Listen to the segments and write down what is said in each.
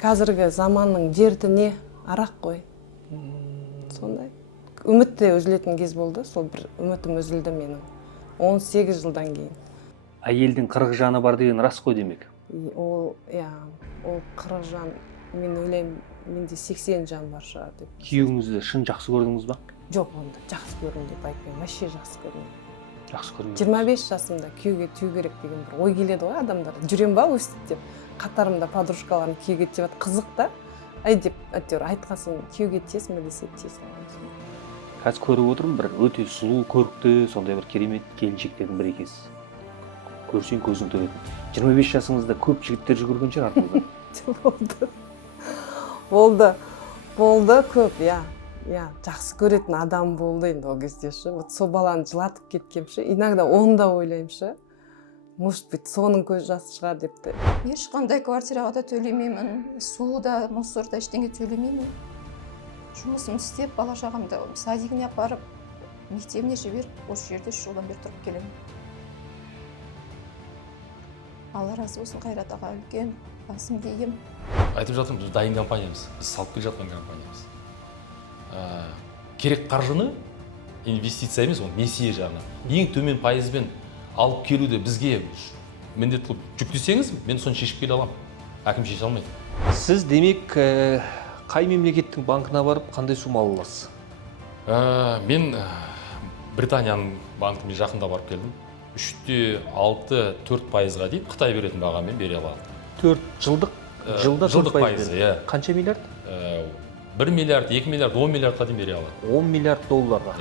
қазіргі заманның дертіне арақ қой. Сондай. Үміт те үзілетін кез болды. Сол бір үмітім үзілді менің 18 жылдан кейін. Әйелдің 40 жаны бар деген рас қой демек. Ол 40 жан, мен ойлаймын, менде 80 жан бар шығар деп. Күйеуіңізді шын жақсы көрдіңіз ба? Жоқ, онда жақсы көрдім деп айтпаймын, вообще жақсы көрдім. Жақсы көрдім. 25 жасымда күйеуге тию керек деген бір ой келеді ғой адамдар. Жүрем ба өстіп деп. Қатарымда подружкаларым күйеуге тиіп қызық та. Ай деп әйтеуір айтқасын күйеуге тиесің бе десе тиесің. Қазір көріп отырмын, бір өте сұлу, көрікті, сондай бір керемет келіншектердің бірі екенсіз. Көрсең көзің төгетін. 25 жасыңызда көп жігіттер жүгірген шығар артыңыздан. Болды көп, я. Жақсы көретін адам болды енді ол кезде ше. Вот сол баланы жылатып кеткемші. Иногда оны да ойлаймын. Может быть, соның көз жасы шығар депті. Ешқандай квартираға да төлемеймін, суда, мусорда ештеңе төлемеймін. Жұмысым істеп, бала шағамды садигіне апарып, мектебіне жіберіп, осы жерде 3 жылдан бері тұрып келемін. Алла разы болсын, Қайрат аға үлкен, басым дейім. Айтып жатырмын, біз дайын компаниямыз, біз салып келе жатқан компаниямыз. Керек қаржыны инвестиция емес, ол несие жағынан. Ең төмен пайызбен алып келуде бізге міндетті жүктесеңіз, мен соны шешіп келе аламын. Әкім шеше алмайды. Сіз демек қай мемлекеттің банкына барып, қандай сума ала аласыз? Мен Британияның банкіне жақында барып келдім. 3,6-4%-ға дейін Қытай беретін бағамен бере алады. 4 жылдық пайыз, иә. Қанша миллиард? 1 миллиард, 2 миллиард, 10 миллиардқа дейін бере алады. 10 миллиард долларға.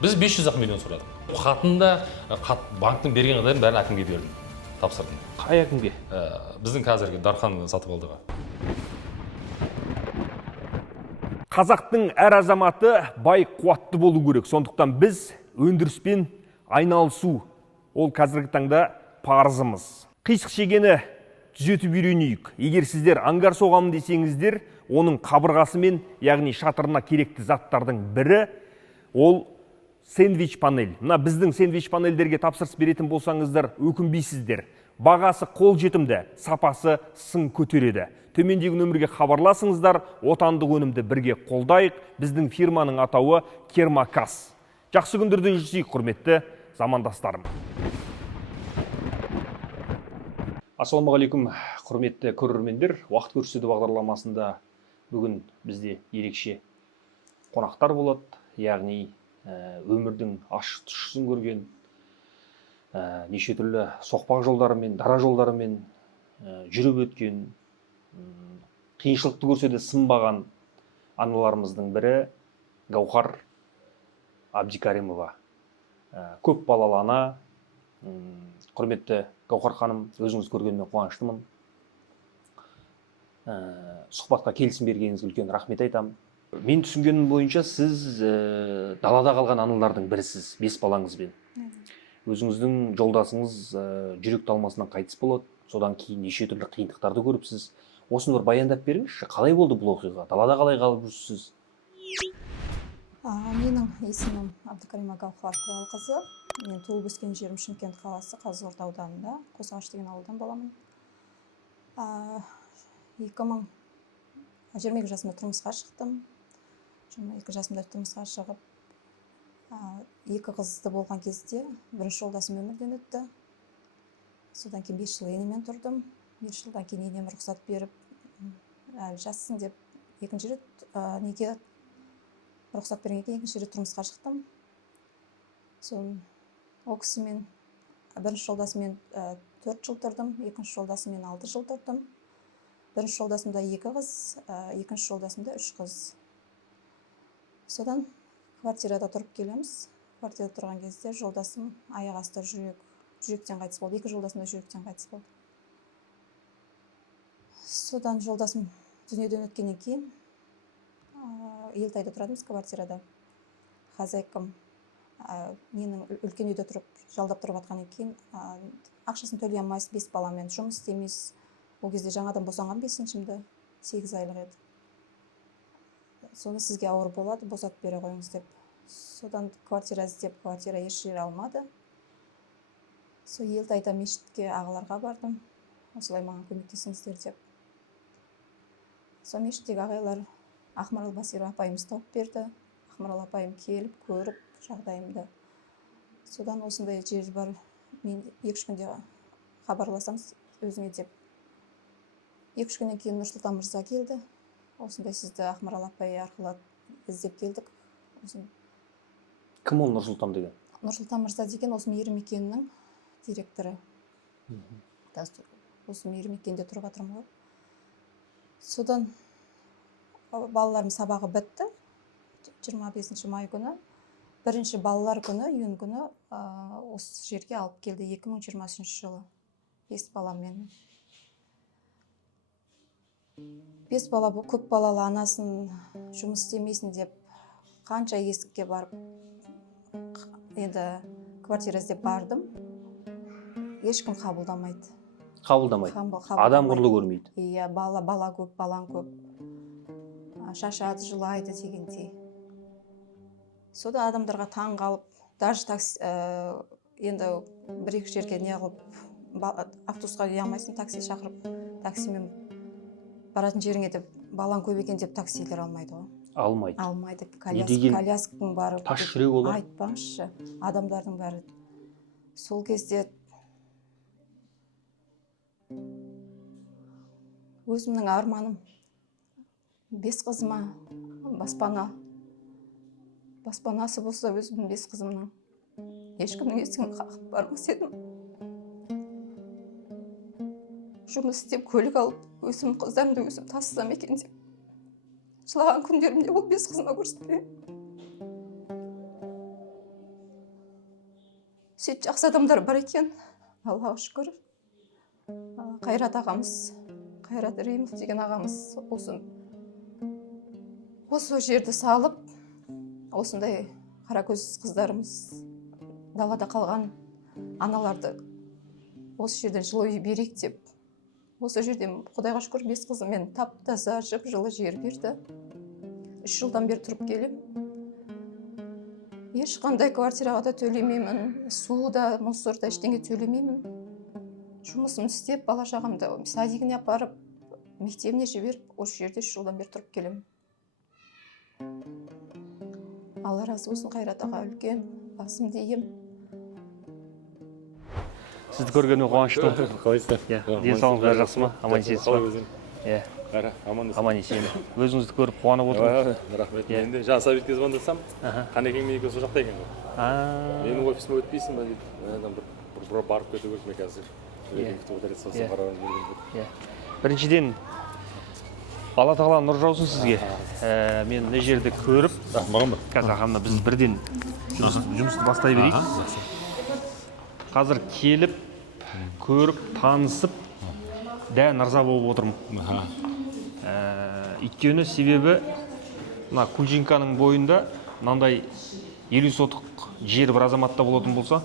Біз 500 миллион сұрадық. Хатында банктың берген қадарын бәрін әкімге бердім, тапсырдым. Қай әкімге? Біздің қазіргі Дархан Сатыбалдыға. Қазақтың әр азаматы бай қуатты болу керек. Сондықтан біз өндіріспен айналысу, ол қазіргі таңда парызымыз. Қисық шегені түзетіп үйренейік. Егер сіздер аңғар соғамын десеңіздер, оның қабырғасымен, яғни шатырына керекті заттардың бірі ол сэндвич панель. Мына біздің сэндвич панельдерге тапсырыс беретін болсаңыздар, өкінбейсіздер. Бағасы қол жетімді, сапасы сын көтереді. Төмендегі нөмірге хабарласыңыздар, отандық өнімді бірге қолдайық. Біздің фирманың атауы Кермакас. Жақсы күндерде жүрсейік, құрметті замандастарым. Ассалаумағалейкум, құрметті көрермендер. Уақыт көрсету бағдарламасында бүгін бізде ерекше қонақтар болады. Яғни өмірдің ащы тұщысын көрген, неше түрлі соқпақ жолдарымен, дара жолдарымен жүріп өткен, қиыншылықты көрсе де сынбаған аналарымыздың бірі Гаухар Абдикаримова. Көп балалы ана. Құрметті Гаухар ханым, өзіңіз көргеніме қуаныштымын. Сұхбатқа келісім бергеніңізге үлкен рахмет айтамын. Мен түсінгенім бойынша сіз далада қалған аналардың бірісіз, 5 балаңызбен. Өзіңіздің жолдасыңыз жүрек талмасынан қайтыс болады. Содан кейін неше түрлі қиындықтарды көріпсіз. Осыны бір баяндап беріңізші, қалай болды бұл оқиға? Далада қалай қалып жүрсіз? Менің есімім Абдикарима Гаухар Құралқызы. Мен туылып өскен жерім Шымкент қаласы, Қазығұрт ауданында, Қосағаш деген ауылдан боламын. 22 жасымда тұрмысқа шықтым. 22 жасымда тұрмысқа шығып, 2 қызды болған кезде бірінші жолдасым өмірден өтті. Содан кейін 5 жыл енемен тұрдым. 5 жылдан кейін енем рұқсат беріп, әлі жассың деп, екінші рет неге рұқсат бергеннен кейін екінші рет тұрмысқа шықтым. Соны ол кісімен, бірінші жолдасымен 4 жыл тұрдым, екінші жолдасымен 6 жыл тұрдым. Бірінші жолдасымда 2 қыз, екінші жолдасымда 3 қыз. Содан квартирада тұрып келеміз. Квартирада тұрған кезде жолдасым аяқ асты жүректен қайтыс болды. 2 жолдасым да жүректен қайтыс болды. Содан жолдасым дүниеден өткеннен кейін Елтайда тұрадымыз квартирада. Хозяйкам менің үлкен үйде тұрып, жалдап тұрып атқаннан кейін ақшасын төлей алмайсыз, 5 баламен жұмыс істемейсіз. Ол кезде жаңадан босанған 5-шімді, 8 айлық еді. Соны сізге ауыр болады, босатып бере қойыңыз деп. Содан квартира іздеп, квартира еш жер алмады. Сол Елтайда мешітке ағаларға бардым. Осылай маған көмектесіңіздер деп. сол мешіттегі ағайлар Ақмарал Басирова апайымыз тауып берді. Ақмарал апайым келіп көріп жағдайымды. Содан осындай жер бар, мен 2-3 күнде хабарласам өзіңе деп. 2-3 күннен кейін Нұрсұлтан мырза келді. Осындай сізді Ақмарал апай арқылы іздеп келдік. Кім ол Нұрсұлтан деген? Нұрсұлтан мырза деген осы мейірім мекенінің директоры. Осы мейірім мекенде тұрып жатырмын ғой. Содан балаларым сабағы бітті. 25 май күні. Бірінші балалар күні, июнь күні осы жерге алып келді 2023 жылы. 5 баламен. 5 бала көп балалы анасын жұмыс істемейсін деп қанша есікке барып, енді квартира іздеп бардым. Ешкім қабылдамайды. Қабылдамайды. Адам құрлы көрмейді. Иә, бала көп, балаң көп. Шашады, жылайды дегендей. Сода адамдарға таң қалып, даже енді 1-2 жерге не қылып, автобусқа ие алмайсың, такси шақырып, таксимен баратын жеріңе деп, балаң көп екен деп таксилер алмайды ғой. Алмайды. Алмайды. Недеген? Колясканың бары. Тас жүрек олар. Айтпаңызшы, адамдардың бәрі. Сол кезде өзімнің арманым 5 қызыма баспанасы болса, өзімнің 5 қызымның ешкімнің есігін қағып бармас едім. Жұмыс істеп, көлік алып, өзім қыздарымды өзім тасысам екен деп. Жылаған күндерімде ол 5 қызыма көрсетпе. Сөйт жақсы адамдар бар екен, Аллаға шүкір. Қайрат ағамыз, Қайрат Римов деген ағамыз осы жерді салып, осындай қаракөз қыздарымыз далада қалған аналарды осы жерден жылы үй берейік деп, осы жерден Құдайға шүкір 5 қызымен тап-таза жып-жылы жер берді. 3 жылдан бері тұрып келем. Ешқандай квартираға да төлемеймін, суда, мусорда ештеңе төлемеймін. Жұмысымды істеп, бала шағамды садигіне апарып, мектебіне жіберіп, осы жерде 3 жылдан бері тұрып келем. Алла разы болсын, Қайрат аға үлкен, басым дейім. Сізді көргеніме қуаныштымын. Қалайсыздар? Денсаулығыңыз бәрі жақсы ма? Аман есесіз ба? Иә. Аман есен. Өзіңізді көріп қуанып отырмын. Рахмет. Мен де Жансабитке звондасам, Қанекең екеуі сол жақта екен ғой. Менің офисіме өтпейсің ба дейді. Бір барып кету керек ме қазір? Біріншіден, Алла тағала нұр жаусын сізге. Мен мына жерді көріп, қазір ағамна біз бірден жұмысты бастай берейік. Қазір келіп, көріп, танысып, дән ырза болып отырмын. Өйткені себебі мына Кульчинканың бойында мынандай 50 сотық жер бір азаматта болатын болса,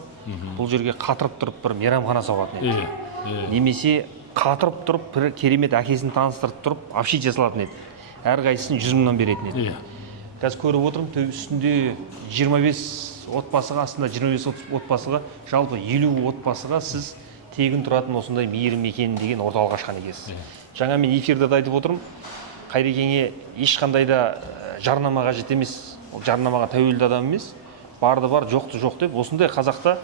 бұл жерге қатырып тұрып бір мейрамхана салатын еді. Немесе қатырып тұрып бір керемет әкесін таныстырып тұрып общежитие жасалатын еді. Әрқайсысын 100 мыңнан беретін еді. Қазір көріп отырмын, үстінде 25 отбасыға, астында 25 отбасыға, жалпы 50 отбасыға сіз тегін тұратын осындай мейірім мекені деген орталық ашқан екенсіз. Жаңа мен эфирде айтып отырмын, Қайрекеңе ешқандай да жарнама қажет емес, ол жарнамаға тәуелді адам емес, барды бар, жоқты жоқ деп, осындай қазақта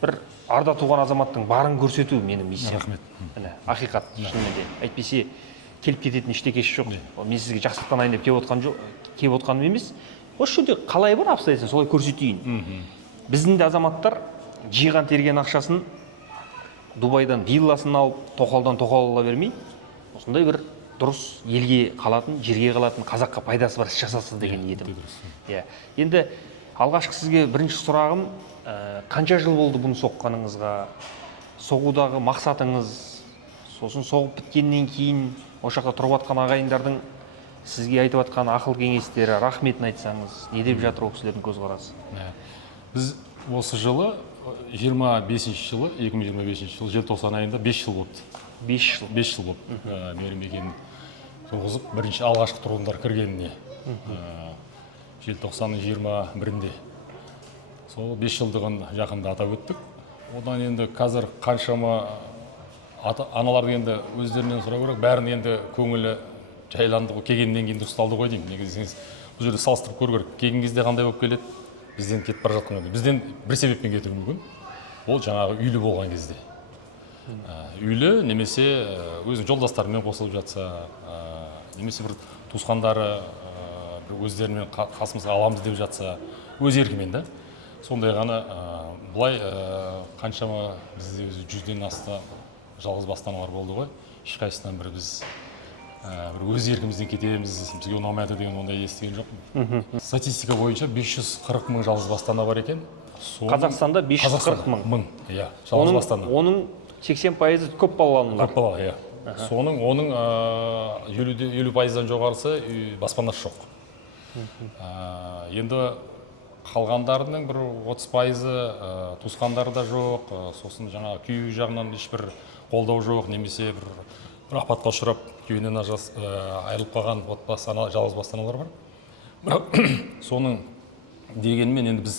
бір арда туған азаматтың барын көрсету менің миссиям. Рахмет. Ақиқат шынымен де. Әйтпесе келіп кететін ештеңесі жоқ. Мен сізге жақсылықтан деп келіп отқаным емес. Осы жерде қалай бар обстоятельства, солай көрсетейін. Біздің де азаматтар жиған терген ақшасын Дубайдан вилласын алып, тоқалдан тоқал ала бермей, осындай бір дұрыс елге қалатын, жерге қалатын, қазаққа пайдасы бар іс жасасы деген ниетім. Енді алғашқы сізге бірінші сұрағым, қанша жыл болды бұны соққаныңызға, соғудағы мақсатыңыз, сосын соғып біткеннен кейін осы жақта тұрып жатқан ағайындардың сізге айтып жатқан ақыл кеңестері, рахметін айтсаңыз, не деп жатыр ол кісілердің көзқарасы? Біз осы жылы 2025 жылы желтоқсан айында 5 жыл болды. 5 жыл болды. Мейірім мекенін тұрғызып, бірінші алғашқы тұрғындар кіргеніне. Желтоқсанның 21-інде. Сол 5 жылдығын жақында атап өттік. Одан енді қазір қаншама аналарды енді өздерінен сұрау керек, бәрін енді көңілі жайланды ғой, келгеннен кейін дұрысталды ғой деймін. Неге десеңіз, бұл жерде салыстырып көру керек. Келген кезде қандай болып келеді, бізден кетіп бара жатқан кезде. Бізден бір себеппен кетуі мүмкін. Ол жаңағы үйлі болған кезде. Үйлі немесе өзінің жолдастарымен қосылып жатса, немесе бір туысқандары бір өздерімен қасымызға аламыз деп жатса, өз еркімен да. Сондай ғана бұлай қаншама бізде 100-ден асты жалғыз баспаналар болды ғой. Ешқайсысынан бір біз бір өз еркімізден кетеміз, бізге ұнамайды деген ондай естіген жоқпын. Статистика бойынша 540 мың жалғыз баспана бар екен. Қазақстанда 540 мың. Иә, жалғыз баспана. Оның 80% көп балалылар. Көп балалы, иә. Оның 50%-дан жоғарысы баспанасы жоқ. Енді қалғандарының бір 30%-ы туысқандары да жоқ, сосын жаңағы күйеуі жағынан ешбір қолдау жоқ, немесе бір апатқа ұшырап күйеуінен айырылып қалған отбасы, жалғыз баспаналар бар. Бірақ соның дегенмен енді біз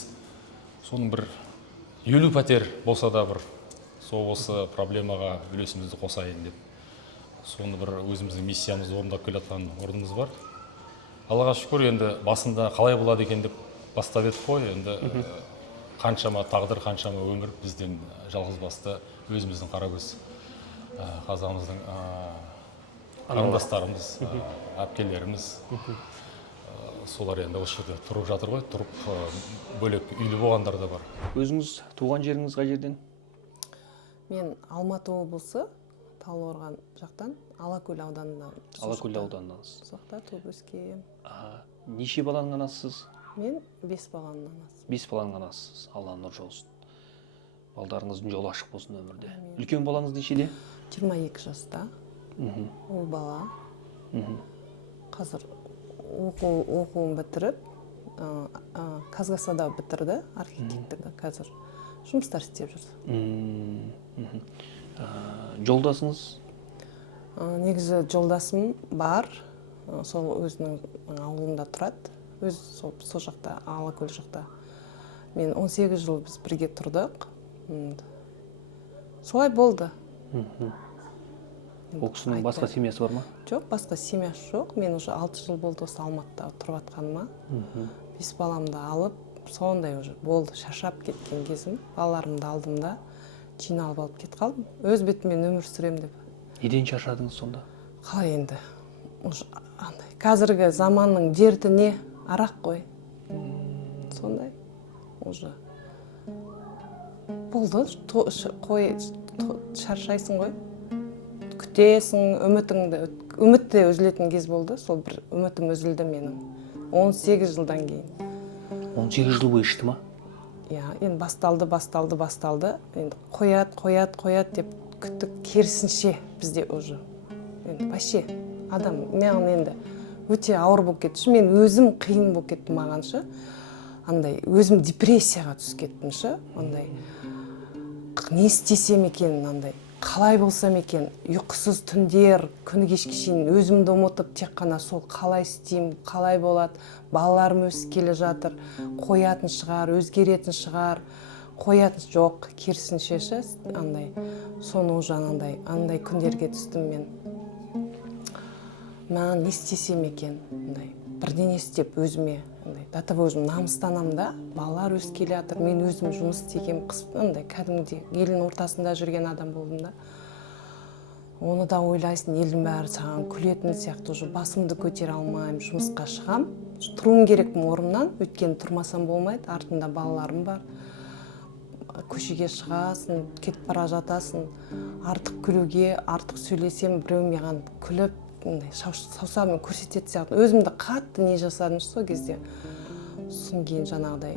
соның бір 50 пәтер болса да бір осы проблемаға үлесімізді қосайын деп, соны бір өзіміздің миссиямызды орындап келе жатқан орнымыз бар. Аллаға шүкір, енді басында қалай болады екен деп бастап едік қой, енді қаншама тағдыр, қаншама өмір бізден жалғыз басты өзіміздің қаракөз қазағымыздың қарындастарымыз, әпкелеріміз, солар енді осы жерде тұрып жатыр ғой, тұрып бөлек үйлі болғандар да бар. Өзіңіз туған жеріңіз қай жерден? Мен Алматы облысы, Талдықорған жақтан, Алакөл ауданынан. Алакөл ауданынан. Соқта туып өскен. Неше баланың анасысыз? Мен 5 баланың анасы. 5 баланың анасысыз. Алла нұр жолсын. Балдарыңыздың жолы ашық болсын өмірде. Үлкен балаңыз нешеде? 22 жаста. Ол бала. Қазір оқуын бітіріп, Казгасада бітірді, архитекторда қазір жұмыстар істеп жүр. Жолдасыңыз? Негізі жолдасым бар, сол өзінің ауылында тұрады. Өз сол жақта, Алакөл жақта. Мен 18 жыл біз бірге тұрдық. Солай болды. Ол кісінің басқа семьясы бар ма? Жоқ, басқа семьясы жоқ. Мен уже 6 жыл болды осы Алматыда тұрып атқаныма. 5 баламды алып, сондай уже болды, шаршап кеткен кезім. Балаларымды алдым да, жиналып алып кетіп қалдым. Өз бетіммен өмір сүрем деп. Неден шаршадыңыз сонда? Қалай енді? Қазіргі заманның дерті не? Арақ қой. Сондай. Уже болды, шаршайсың ғой. Күтесің, үміт те үзілетін кез болды. Сол бір үмітім үзілді менің. 18 жылдан кейін. 18 жыл бойы ішті ма? Иә, енді басталды. Енді қояд деп күттік, керісінше бізде уже. Енді вообще адам, мен енді өте ауыр болып кетті. Мен өзім қиын болып кетті мағаншы. Андай, өзім депрессияға түсіп кеттімші. Андай, не істесем екен, андай, қалай болсам екен, ұйқысыз түндер, күні кешке шейін өзімді ұмытып, тек қана сол қалай істеймін, қалай болады, балаларым өсіп келе жатыр, қоятын шығар, өзгеретін шығар, қоятын жоқ, керісінше андай, соны уже андай күндерге түстім мен. Мен не істесем екен, бірдеңе істеп өзіме, датып өзім намыстанам да, балалар өсіп келе жатыр, мен өзім жұмыс істегем, кәдімгідей елдің ортасында жүрген адам болдым да. Оны да ойлайсың, елдің бәрі саған күлетін сияқты, уже басымды көтере алмаймын, жұмысқа шығам. Тұруым керекпін орнымнан, өйткені тұрмасам болмайды, артында балаларым бар. Көшеге шығасың, кетіп бара жатасың, артық күлуге, артық сөйлесем, біреу маған күліп, саусағымен көрсететін сияқты. Өзімді қатты не жасадым сол кезде. Сосын кейін жаңағыдай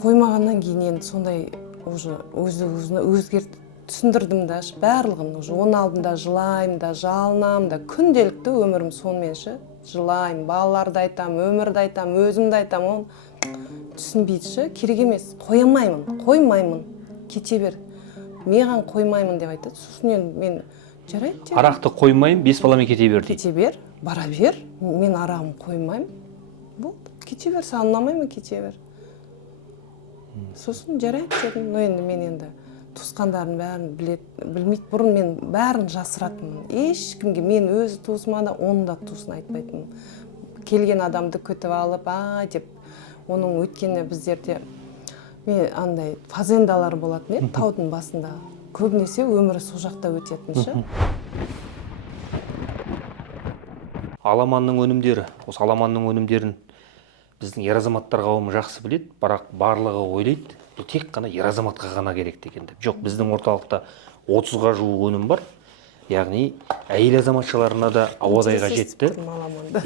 қоймағаннан кейін енді сондай уже өзі-өзіне өзгерт түсіндірдім да, барлығын уже оның алдында жылаймын да, жалынамын да, күнделікті өмірім сонымен жылаймын, балаларды айтам, өмірді айтам, өзімді айтам, оны түсінбейді, керек емес, қоймаймын, кете бер, маған қоймаймын деп айтады. Сосын енді мен жарайды. Арақты қоймайым, 5 баламен кете бер дейді. Кете бер, бара бер, мен арағым қоймайым. Болды, кете бер, саған ұнамай ма, кете бер. Сосын жарайды дедім, но енді мен енді туысқандарын бәрін білмейді. Бұрын мен бәрін жасыратынмын. Ешкімге, мен өз туысыма да, оның да туысын айтпайтынмын. Келген адамды күтіп алып, деп, оның өткені біздерде мен андай фазендалар болатын еді, таудың басында. Көбінесе өмірі сол жақта өтетін ше. Аламанның өнімдері, осы аламанның өнімдерін біздің ер азаматтар қауымы жақсы біледі, бірақ барлығы ойлайды, бұл тек қана ер азаматқа ғана керек деген деп. Жоқ, біздің орталықта 30-ға жуық өнім бар. Яғни әйел азаматшаларына да ауадай қажетті.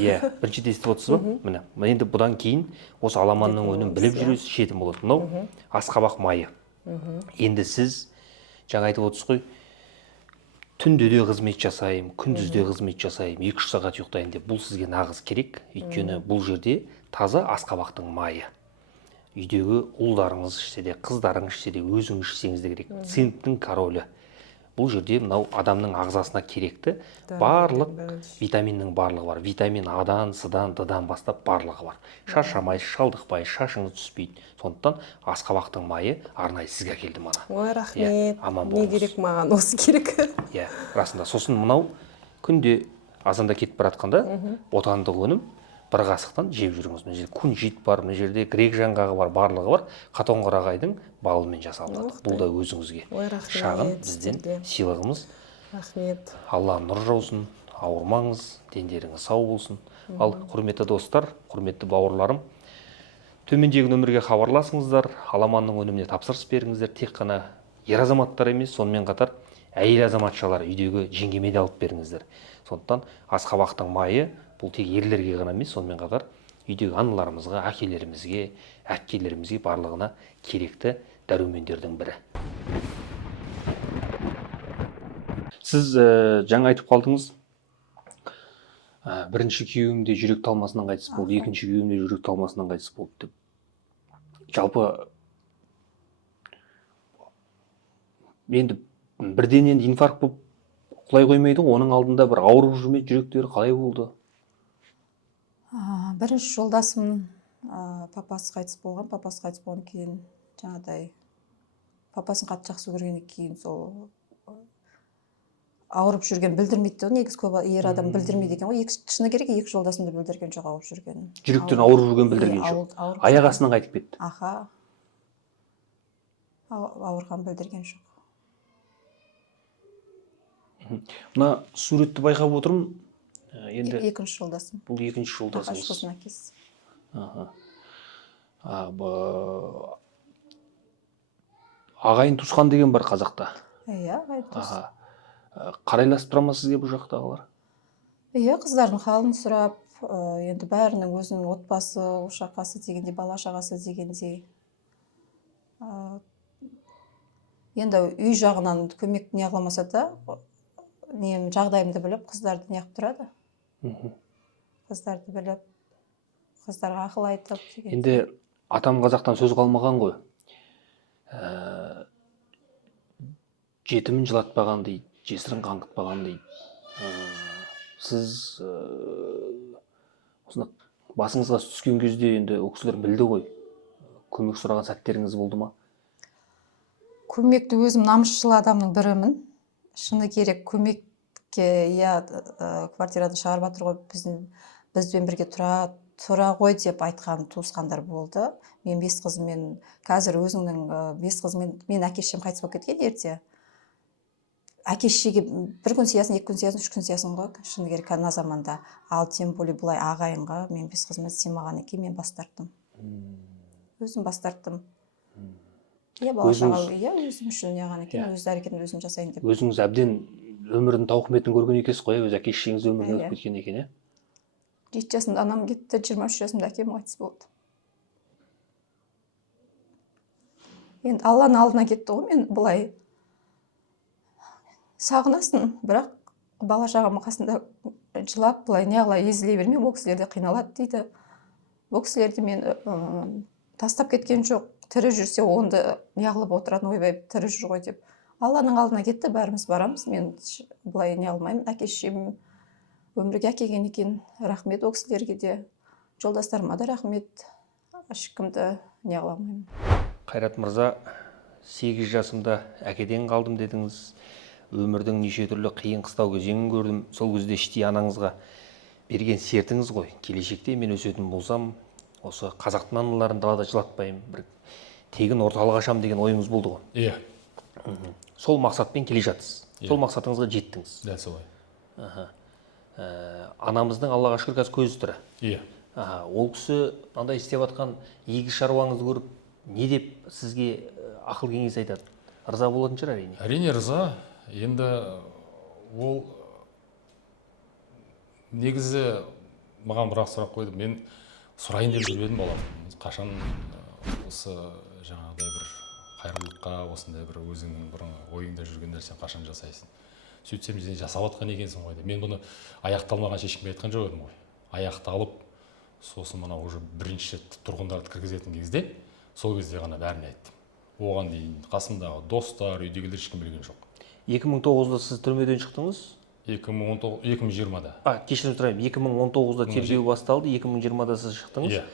Иә, бірінші естіп отырсыз ба? Міне, енді бұдан кейін осы аламанның өнімін біліп жүресіз, ішетін болады. Мынау асқабақ майы. Енді сіз жаңа айтып отырсыз ғой, түнде де қызмет жасаймын, күндіз де қызмет жасаймын, 2-3 сағат ұйықтайын деп. Бұл сізге нағыз керек. Өйткені бұл жерде таза асқабақтың майы. Үйдегі ұлдарыңыз ішсе де, қыздарыңыз ішсе де, өзіңіз ішсеңіз де керек. Цинктің королі. Бұл жерде мынау адамның ағзасына керекті барлық витаминнің барлығы бар. Витамин А-дан, С-дан, Д-дан бастап барлығы бар. Шаршамайсыз, шалдықпайсыз, шашыңыз түспейді. Сондықтан асқабақтың майы арнайы сізге әкелді мана. Ой, рахмет. Аман Не керек маған, осы керек. Иә, расында. Сосын мынау күнде азанда кетіп бара жатқанда отандық өнім бір қасықтан жеп жүріңіз. Мына жерде күнжит бар, мына жерде грек жаңғағы бар, барлығы бар. Қатонқарағайдың балымен жасалынады. Бұл да өзіңізге шағын бізден сыйлығымыз. Рахмет. Алла нұр жаусын, ауырмаңыз, дендеріңіз сау болсын. Ал құрметті достар, құрметті бауырларым, төмендегі нөмірге хабарласыңыздар, аламанның өніміне тапсырыс беріңіздер. Тек қана ер азаматтар емес, сонымен қатар әйел азаматшалар үйдегі жеңгеме де алып беріңіздер. Сондықтан асқабақтың майы бұл тек ерлерге ғана емес, сонымен қатар үйдегі аналарымызға, әкелерімізге, әпкелерімізге барлығына керекті дәрумендердің бірі. Сіз жаңа айтып қалдыңыз, бірінші күйеуімде жүрек талмасынан қайтыс болды, екінші күйеуімде жүрек талмасынан қайтыс болды деп. Жалпы енді бірден енді инфаркт болып құлай қоймайды, оның алдында бір ауырып жүрмеді, жүректері қалай болды? Бірінші жолдасым папасы қайтыс болған кейін жаңағыдай папасын қатты жақсы көргеннен кейін сол ауырып жүрген білдірмейді. Негізі көп ер адам білдірмейді екен ғой. Шыны керек, екі жолдасымды білдірген жоқ ауырып жүргенін. Жүректен ауырып жүрген білдірген жоқ. Аяқ астынан қайтып кетті. Аха. Ауырған білдірген жоқ. Мына суретті байқап отырмын. Енді Екінші жолдасым. бұл екінші жолдасыңыз. Қыздың әкесі. Ағайын туысқан деген бар қазақта. Иә, ағайын туыс. Қарайласып тұра ма сізге бұл жақтағылар? Иә, қыздардың халын сұрап, енді бәрінің өзінің отбасы, ошақасы дегендей, бала шағасы дегендей. Енді үй жағынан көмек неғыламаса да, жағдайымды біліп, қыздарды неғып тұрады. Қыздарды біліп, қыздарға ақыл айтып. Енді атам қазақтан сөз қалмаған ғой. Жетімін жылатпаған дейді, жесірін қаңғытпаған дейді. Сіз осында басыңызға түскен кезде енді ол кісілер білді ғой. Көмек сұраған сәттеріңіз болды ма? Көмекті өзім намысшыл адамның бірімін. Шыны керек, көмекке, квартирадан шығарып жатыр ғой, бізбен бірге тұра ғой деп айтқан туысқандар болды. Мен 5 қызымен, қазір өзіңнің 5 қызымен, мен әке-шешем қайтыс болып кеткен ерте. Әке-шешеге 1 күн сиясын, 2 күн сиясын, 3 күн сиясын ғой, шыны керек, ана заманда. Ал тем более бұлай ағайынға мен 5 қызымен сыймаған екен, мен бас тарттым. Өзім бас тарттым. Өзім үшін неған екен, өз әрекетін өзім жасайын деп. Өзіңіз әбден өмірдің тауқыметін көрген екенсіз ғой, өз әке-шешеңіз өмірден өтіп кеткен екен, иә? 7 жасымда анам кетті, 23 жасымда әкем қайтыс болды. Енді Алланың алдына кетті ғой, мен бұлай сағынасың, бірақ бала шағам қасында жылап, бұлай неғылай езіле берме, бұл кісілерде қиналады дейді. Бұл кісілерді мен тастап кеткен жоқ. Тірі жүрсе, онды неғылып отыратын, ойбай, тірі жүр ғой деп. Алланың алдына кетті, бәріміз барамыз. Мен бұлай не алмаймын. Әке-шешем өмірге әкелген екен. Рахмет ол кісілерге де. Жолдастарыма да рахмет. Ешкімді не қыламаймын. Қайрат мырза, 8 жасымда әкеден қалдым дедіңіз. Өмірдің неше түрлі қиын қыстау кезеңін көрдім. Сол кезде іштей анаңызға берген сертіңіз ғой. Келешекте мен өсетін болсам, осы қазақтың аналарын далада жылатпаймын, бір тегін орталық ашам деген ойыңыз болды ғой. Иә. Сол мақсатпен келе жатсыз. Сол мақсатыңызға жеттіңіз. Дәл солай. Анамыздың Аллаға шүкір қазір көзі тірі. Иә. Ол кісі андай істеп жатқан игі шаруаңызды көріп, не деп сізге ақыл кеңес айтады? Ырза болатын шығар әрине. Әрине ырза. Енді ол негізі маған бірақ сұрақ қойды. Мен сұрайын деп жүрмедім балам. Қашан осы жаңағыдай бір қайырымдылыққа, осындай бір өзіңнің бір ойыңда жүрген нәрсені қашан жасайсың? Сөйтсем, сен жасап жатқан екенсің ғой. Мен бұны аяқталмаған ешкімге айтқан жоқ едім ғой. Аяқталып, сосын мына уже бірінші тұрғындарды кіргізетін кезде, сол кезде ғана бәріне айттым. Оған дейін қасымдағы достар, үйдегілер ешкім білген жоқ. 2009-да сіз түрмеден шықтыңыз? 2020-да. Кешірім сұраймын, 2019-да тергеу басталды, 2020-да сіз шықтыңыз? Иә.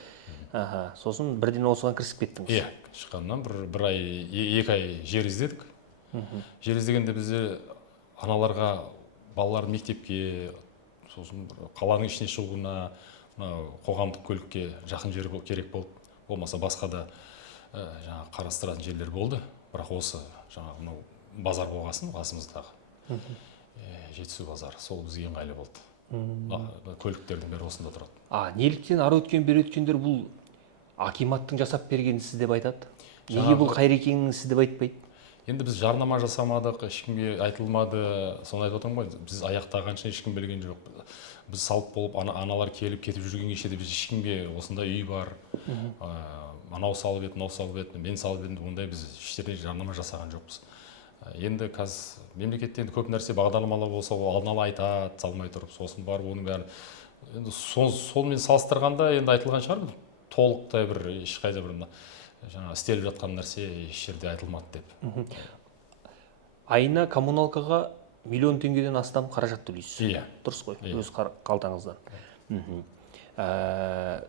Сосын бірден осыған кірісіп кеттіңіз? Иә, шыққаннан бір ай, 2 ай жер іздедік. Жер іздегенде бізде аналарға балаларын мектепке, сосын қаланың ішіне шығуына, қоғамдық көлікке жақын жер керек болды. Болмаса басқа да қарастыратын жерлер болды. Бірақ осы жаңағы базар болғасын қасымыздағы. Жетісу базары, сол бізге ыңғайлы болды. Көліктердің бәрі осында тұрады. Неліктен ары өткен, бері өткендер бұл акиматтың жасап бергені сіз деп айтады? Неге бұл Қайрекеңнің сіз деп айтпайды? Енді біз жарнама жасамадық, ешкімге айтылмады, соны айтып отырмын ғой, біз аяқтағанша ешкім білген жоқ. Біз салып болып, аналар келіп кетіп жүрген кешеде біз ешкімге осындай үй бар, анау салып еді, мынау салып еді, мен салып едім, ондай біз ештерде жарнама жасаған жоқпыз. Енді қазір мемлекетте көп нәрсе бағдарламалар болса, ол алдын ала айтады, салмай тұрып, сосын барып оның бәрі. Енді сонымен салыстырғанда енді айтылған шығар, толықтай бір ешқайда бір жаңа істеліп жатқан нәрсе еш жерде айтылмады деп. Айына коммуналкаға миллион теңгеден астам қаражат төлейсіз. Иә. Дұрыс қой, өз қалтаңыздан.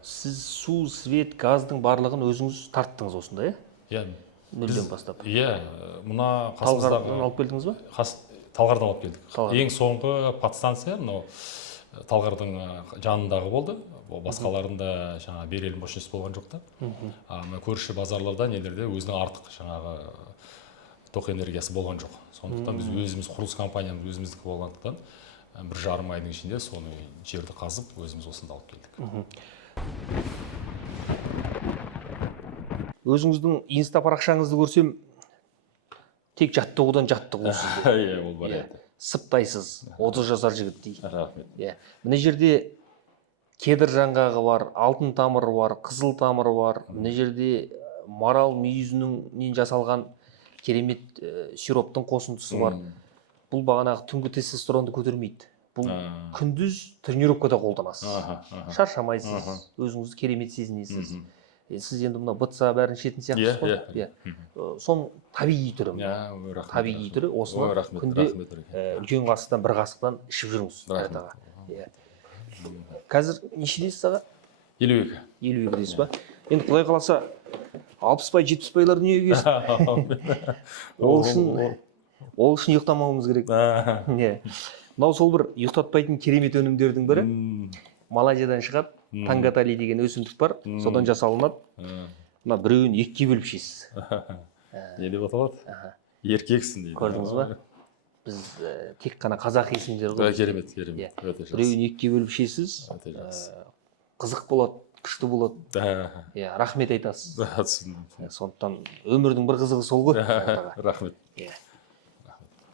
Сіз су, свет, газдың барлығын өзіңіз тарттыңыз осында, иә? Нөлден бастап. Иә, мұна Талғардан алып келдіңіз ба? Талғардан алып келдік. Ең соңғы подстанция мынау Талғардың жанындағы болды. Басқаларында жаңа берелім мощность болған жоқ та. Көрші базарларда нелерде өзінің артық жаңағы ток энергиясы болған жоқ. Сондықтан біз өзіміз құрылыс компаниямыз өзіміздікі болғандықтан 1,5 айдың ішінде соны жерді қазып өзіміз осында алып келдік. Өзіңіздің инста парақшаңызды көрсем, тек жаттығудан жаттығу сізде. Иә, ол бар еді. Сыптайсыз, 30 жасар жігіт дейді. Рахмет. Мына жерде кедір жаңғағы бар, алтын тамыры бар, қызыл тамыры бар. Мына жерде марал мүйізінен жасалған керемет сироптың қосындысы бар. Бұл бағанағы түнгі тестостеронды көтермейді. Бұл күндіз тренировкада қолданасыз. Шаршамайсыз, өзіңізді керемет сезінесіз. Сіз енді мына бытса бәрін шетін сияқтысыз ғой. Сон табиғи түрі. Табиғи түрі. Осыны күнде үлкен қасықтан, бір қасықтан ішіп жүріңіз. Қазір нешедесіз аға? 52. 52 дейсіз ба? Енді құдай қаласа 60 пай, 70 байлар дүниеге келсін. Ол үшін ұйықтамауымыз керек. Мынау сол бір ұйықтатпайтын керемет өнімдердің бірі. Малайзиядан шығады. Тангатали деген өсімдік бар. Содан жасалынады. Мына біреуін екіге бөліп ішесіз. Не деп аталады? Еркексің дейді. Көрдіңіз ба? Біз тек қана қазақи есімдер ғой. Керемет, керемет. Біреуін екіге бөліп ішесіз. Қызық болады, күшті болады. Рахмет айтасыз. Сондықтан өмірдің бір қызығы сол ғой. Рахмет.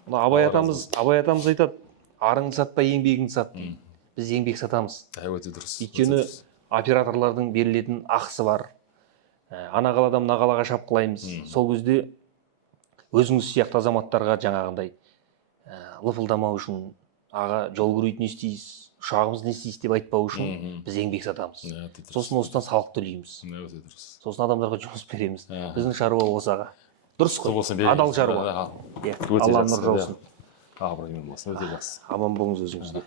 Абай атамыз айтады, арыңды сатпай, еңбегіңді сат. Біз еңбек сатамыз. Өте дұрыс. Өйткені операторлардың берілетін ақысы бар. Ана қаладан мына қалаға шапқылаймыз. Сол кезде өзіңіз сияқты азаматтарға жаңағындай лыпылдамау үшін, аға жол күрейді не істейсіз, ұшағымыз не істейсіз деп айтпау үшін біз еңбек сатамыз. Сосын осыдан салық төлейміз. Сосын адамдарға жұмыс береміз. Біздің шаруа осы аға. Дұрыс қой, адал шаруа. Алла нұр жаусын. Өте жақсы. Аман болыңыз өзіңізге.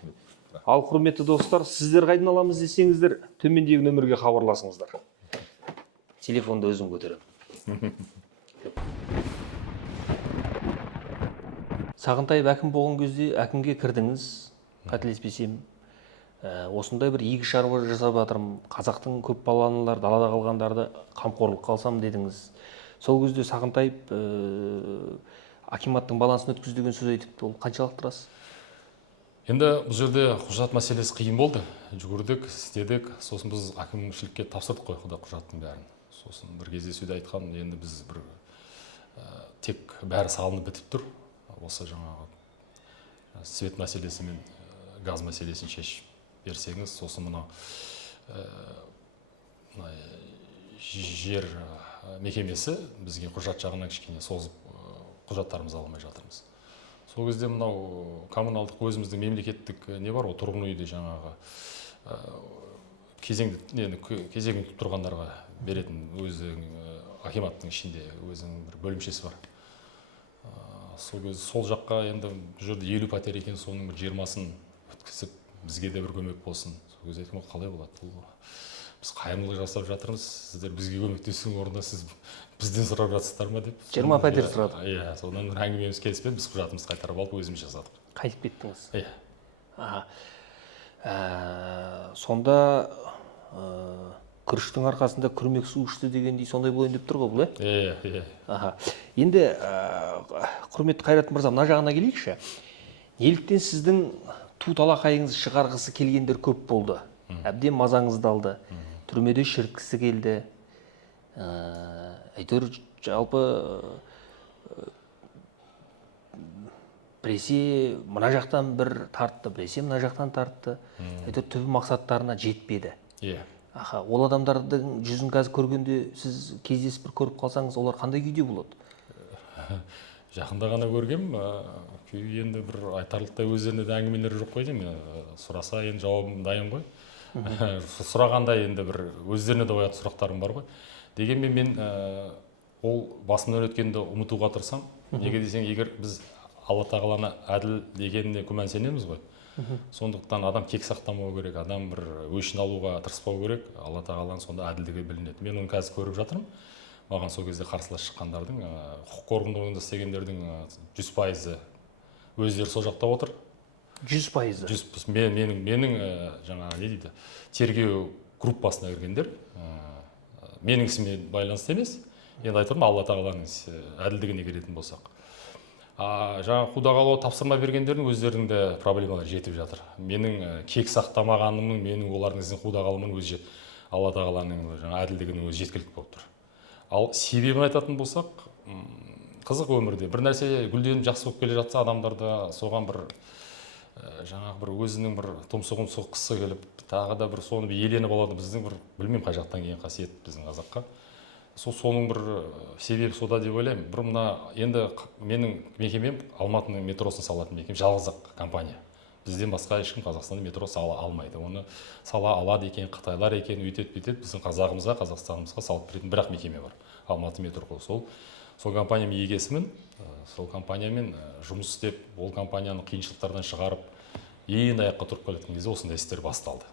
Ал құрметті достар, сіздер қайдан аламыз десеңіздер, төмендегі нөмірге хабарласыңыздар. Телефонды өзім көтеремін. Сағынтаев әкім болған кезде әкімге кірдіңіз, қателеспесем. Осындай бір игі шаруа жасап жатырмын, қазақтың көп балалы аналар, далада қалғандарды қамқорлыққа алсам дедіңіз. Сол кезде Сағынтаев акиматтың балансын өткіз деген сөз айтыпты. Ол қаншалықты рас? Енді бұл жерде құжат мәселесі қиын болды. Жүгірдік, істедік, сосын біз әкімшілікке тапсырдық қой құжаттың бәрін. Сосын бір кездесуде айтқан, енді біз бір тек бәрі салынып бітіп тұр. Осы жаңағы свет мәселесі мен газ мәселесін шешіп берсеңіз, сосын мына жер мекемесі бізге құжат жағынан кішкене созып құжаттарымызды алмай жатырмыз. Сол кезде мынау коммуналдық өзіміздің мемлекеттік не бар, ол тұрғын үйде жаңағы кезегін күтіп тұрғандарға беретін өзінің акиматтың ішінде өзінің бір бөлімшесі бар. Сол кезде сол жаққа енді бұл жерде 50 пәтер екен, соның бір 20-сын өткізіп бізге де бір көмек болсын. Сол кезде айттым, қалай болады? Біз қайырымдылық жасап жатырмыз, сіздер бізге көмектесудің орнында сіз бізден сұрап жатсыздар ма деп. 20 пәтер сұрадық. Иә, содан әңгімеміз келіспеді, біз құжатымызды қайтарып алып өзіміз жасадық. Қайтып кеттіңіз. Иә. Сонда күріштің арқасында күрмек су ішті дегендей сондай болайын деп тұр ғой бұл, Иә. Енді құрметті Қайрат мырза, мына жағына келейікші. Неліктен сіздің ту талақайыңызды шығарғысы келгендер көп болды. Әбден мазаңызды алды. Түрмеде шіріткісі келді. Әйтеуір жалпы біресе мына жақтан бір тартты, біресе мына жақтан тартты. Әйтеуір түбі мақсаттарына жетпеді. Ол адамдардың жүзін қазір көргенде сіз кездесіп бір көріп қалсаңыз, олар қандай күйде болады? Жақында ғана көргем, күй енді бір айтарлықтай өздерінде де әңгімелері жоқ қой деймін. Сұраса енді жауабым дайын ғой. Сұрағанда енді бір өздеріне де оятын сұрақтарым бар ғой. Дегенмен мен ол басымнан өткенді ұмытуға тырысам. Неге десең, егер біз Алла тағаланы әділ дегеніне күмәнсенеміз ғой. Сондықтан адам кек сақтамау керек, адам бір өшін алуға тырыспау керек. Алла тағаланың сонда әділдігі білінеді. Мен оны қазір көріп жатырмын. Маған сол кезде қарсылас шыққандардың, құқық қорғау істегендердің 100% өздері сол жақта отыр. 100%? Менің жаңағы не дейді, тергеу группасына кіргендер, менің ісіме байланысты емес. Енді айтырмын, Алла тағаланың әділдігіне келетін болсақ. Жаңа қудағалау тапсырма бергендердің өздерінің де проблемалары жетіп жатыр. Менің кек сақтамағанымның, менің олардың ізін қудағалауымның өзі Алла тағаланың әділдігінің өзі жеткілікті болып тұр. Ал себебін айтатын болсақ, қызық өмірде бір нәрсе гүлденіп жақсы болып келе жатса, адамдарда соған бір жаңағы бір өзінің бір тұмсығын соққысы келіп, тағы да бір соны еленіп алады. Біздің бір білмеймін қай жақтан келген қасиет біздің қазаққа. Соның бір себебі сода деп ойлаймын. Бір мына енді менің мекемем Алматының метросын салатын мекем, жалғыз-ақ компания. Бізден басқа ешкім Қазақстанда метро сала алмайды. Оны сала алады екен, Қытайлар екен, өйтеді-бүйтеді. Біздің қазағымызға, Қазақстанымызға салып беретін бірақ мекеме бар. Алматы метро. Сол компаниямен егесімін. Сол компаниямен жұмыс істеп, ол компанияны қиыншылықтардан шығарып, енді аяққа тұрып келетін кезде осындай істер басталды.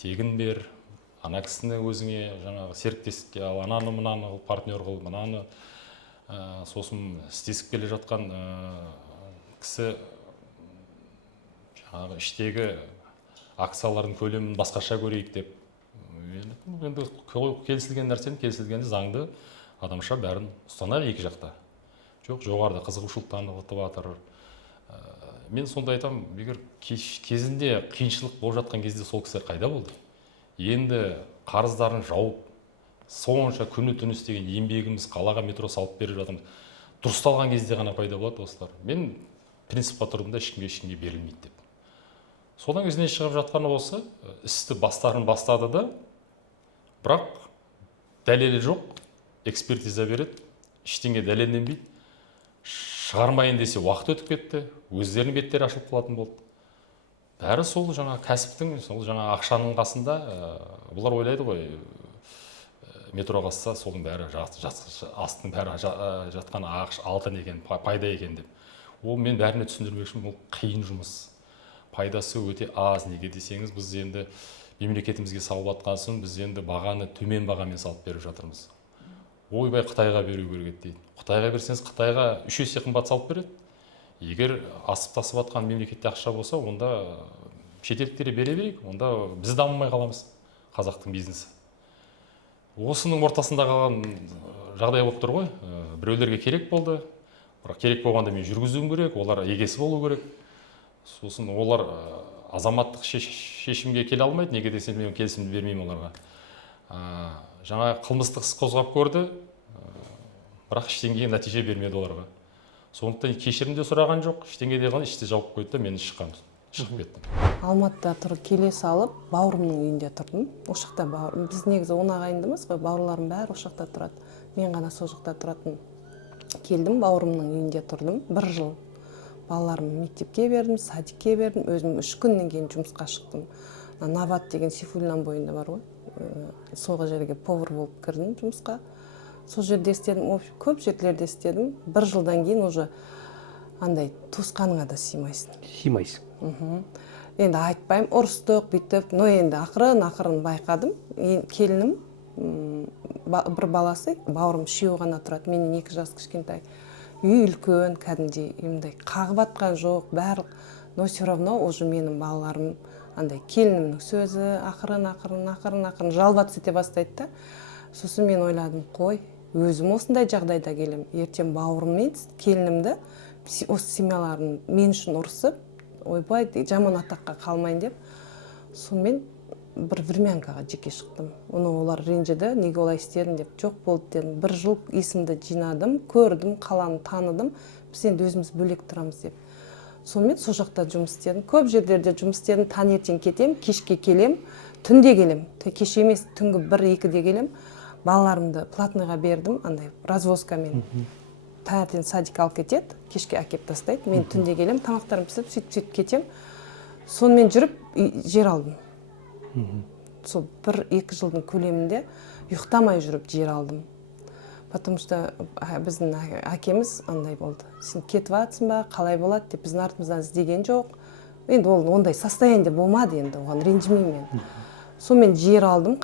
Тегін бер, ана кісіні өзіңе жаңағы серіктестікке ал, ананы мынаны партнер қыл, мынаны сосын істесіп келе жатқан кісі жаңағы іштегі акциялардың көлемін басқаша көрейік деп. Енді келісілген нәрсені, келісілгенде заңды адамша бәрін ұстанайық екі жақта. Жоқ, жоғарыда қызығушылық танытып жатыр. Мен сонда айтам, егер кезінде қиыншылық болып жатқан кезде сол кісілер қайда болды? Енді қарыздарын жауып, сонша күні түні істеген еңбегіміз, қалаға метро салып беріп жатырмыз. Дұрысталған кезде ғана пайда болады осылар. Мен принципқа тұрдым да ешкімге берілмейді деп. Содан кезіне шығып жатқаны осы, істі бастарын бастады да, бірақ дәлелі жоқ, экспертиза береді, ештеңе дәлелденбейді. Шығармайын десе уақыт өтіп кетті, өздерінің беттері ашылып қалатын болды. Бәрі сол жаңа кәсіптің, сол жаңа ақшаның қасында, бұлар ойлайды ғой, метро қасса солың бәрі астың бәрі жатқан алтын екен, пайда екен деп. Ол мен бәріне түсіндірмекшімін, ол қиын жұмыс. Пайдасы өте аз. Неге десеңіз, біз енді мемлекетімізге салып жатқан соң, біз енді бағаны төмен бағамен салып беріп жатырмыз. Ойбай Қытайға беру керек дейді. Қытайға берсеңіз, Қытайға 3 есе қымбат салып береді. егер асып тасып жатқан мемлекетте ақша болса, онда шетелдіктерге бере берейік, онда біз дамымай қаламыз, қазақтың бизнесі. Осының ортасында қалған жағдай болып тұр ғой. Біреулерге керек болды, бірақ керек болғанда мен жүргізуім керек, олар егесі болу керек. Сосын олар азаматтық шешімге келе алмайды, неге десе мен келісімді бермеймін оларға. Жаңа қылмыстық іс қозғап көрді, бірақ ештеңеге нәтиже бермеді оларға. Сондықтан кешірім де сұраған жоқ, ештеңе де іште жауып қойды да, мен шығып кеттім. Алматыда тұрып келе салып, бауырымның үйінде тұрдым. Ол жақта бауырым, біз негізі 10 ағайындымыз ғой, бауырларым бәрі ол жақта тұрады. Мен ғана сол жақта тұратын. Келдім, бауырымның үйінде тұрдым, 1 жыл. Балаларымды мектепке бердім, садикке бердім, өзім 3 күннен кейін жұмысқа шықтым. Нават деген Сейфуллин бойында бар ғой. Сол жерге повар болып кірдім жұмысқа. Сол жерде істедім, көп жерлерде істедім. 1 жылдан кейін уже андай туысқаныңа да сыймайсың. Сыймайсың. Енді айтпаймын, ұрыстық, бүйтіп, но енді ақырын байқадым. Келінім, бір баласы, бауырым 3 ғана тұрады, менен 2 жас кішкентай. Үй үлкен, кәдімгідей, емдай қағып атқан жоқ, барлық. Но все равно уже менің балаларым, андай келінімнің сөзі ақырын жалбат ете бастайды да. Сосын мен ойладым, қой, өзім осындай жағдайда келем. Ертең бауырыммен келінімді, осы семьяларын мен үшін ұрысып, ойбай, жаман атаққа қалмайын деп. Сонымен бір времянкаға жеке шықтым. Оны олар ренжіді, неге олай істедің деп, жоқ болды дедім. 1 жыл есімді жинадым, көрдім, қаланы таныдым, біз енді өзіміз бөлек тұрамыз деп. Сонымен сол жақта жұмыс істедім. Көп жерлерде жұмыс істедім, таңертең кетем, кешке келем, түнде келем. Кеше емес, түнгі 1-2-де келем. Балаларымды платныйға бердім, андай развозкамен. Таңертең садик алып кетеді, кешке әкеп тастайды. Мен түнде келем, тамақтарым пісіп, сөйтіп кетем. Сонымен жүріп жер алдым. Сол 1-2 жылдың көлемінде ұйықтамай жүріп жер алдым. Потому что біздің әкеміз андай болды. Сен кетіп жатсың ба, қалай болады деп біздің артымыздан іздеген жоқ. Енді ол ондай состояниеде болмады енді, оған ренжімеймін мен. Сонымен жер алдым,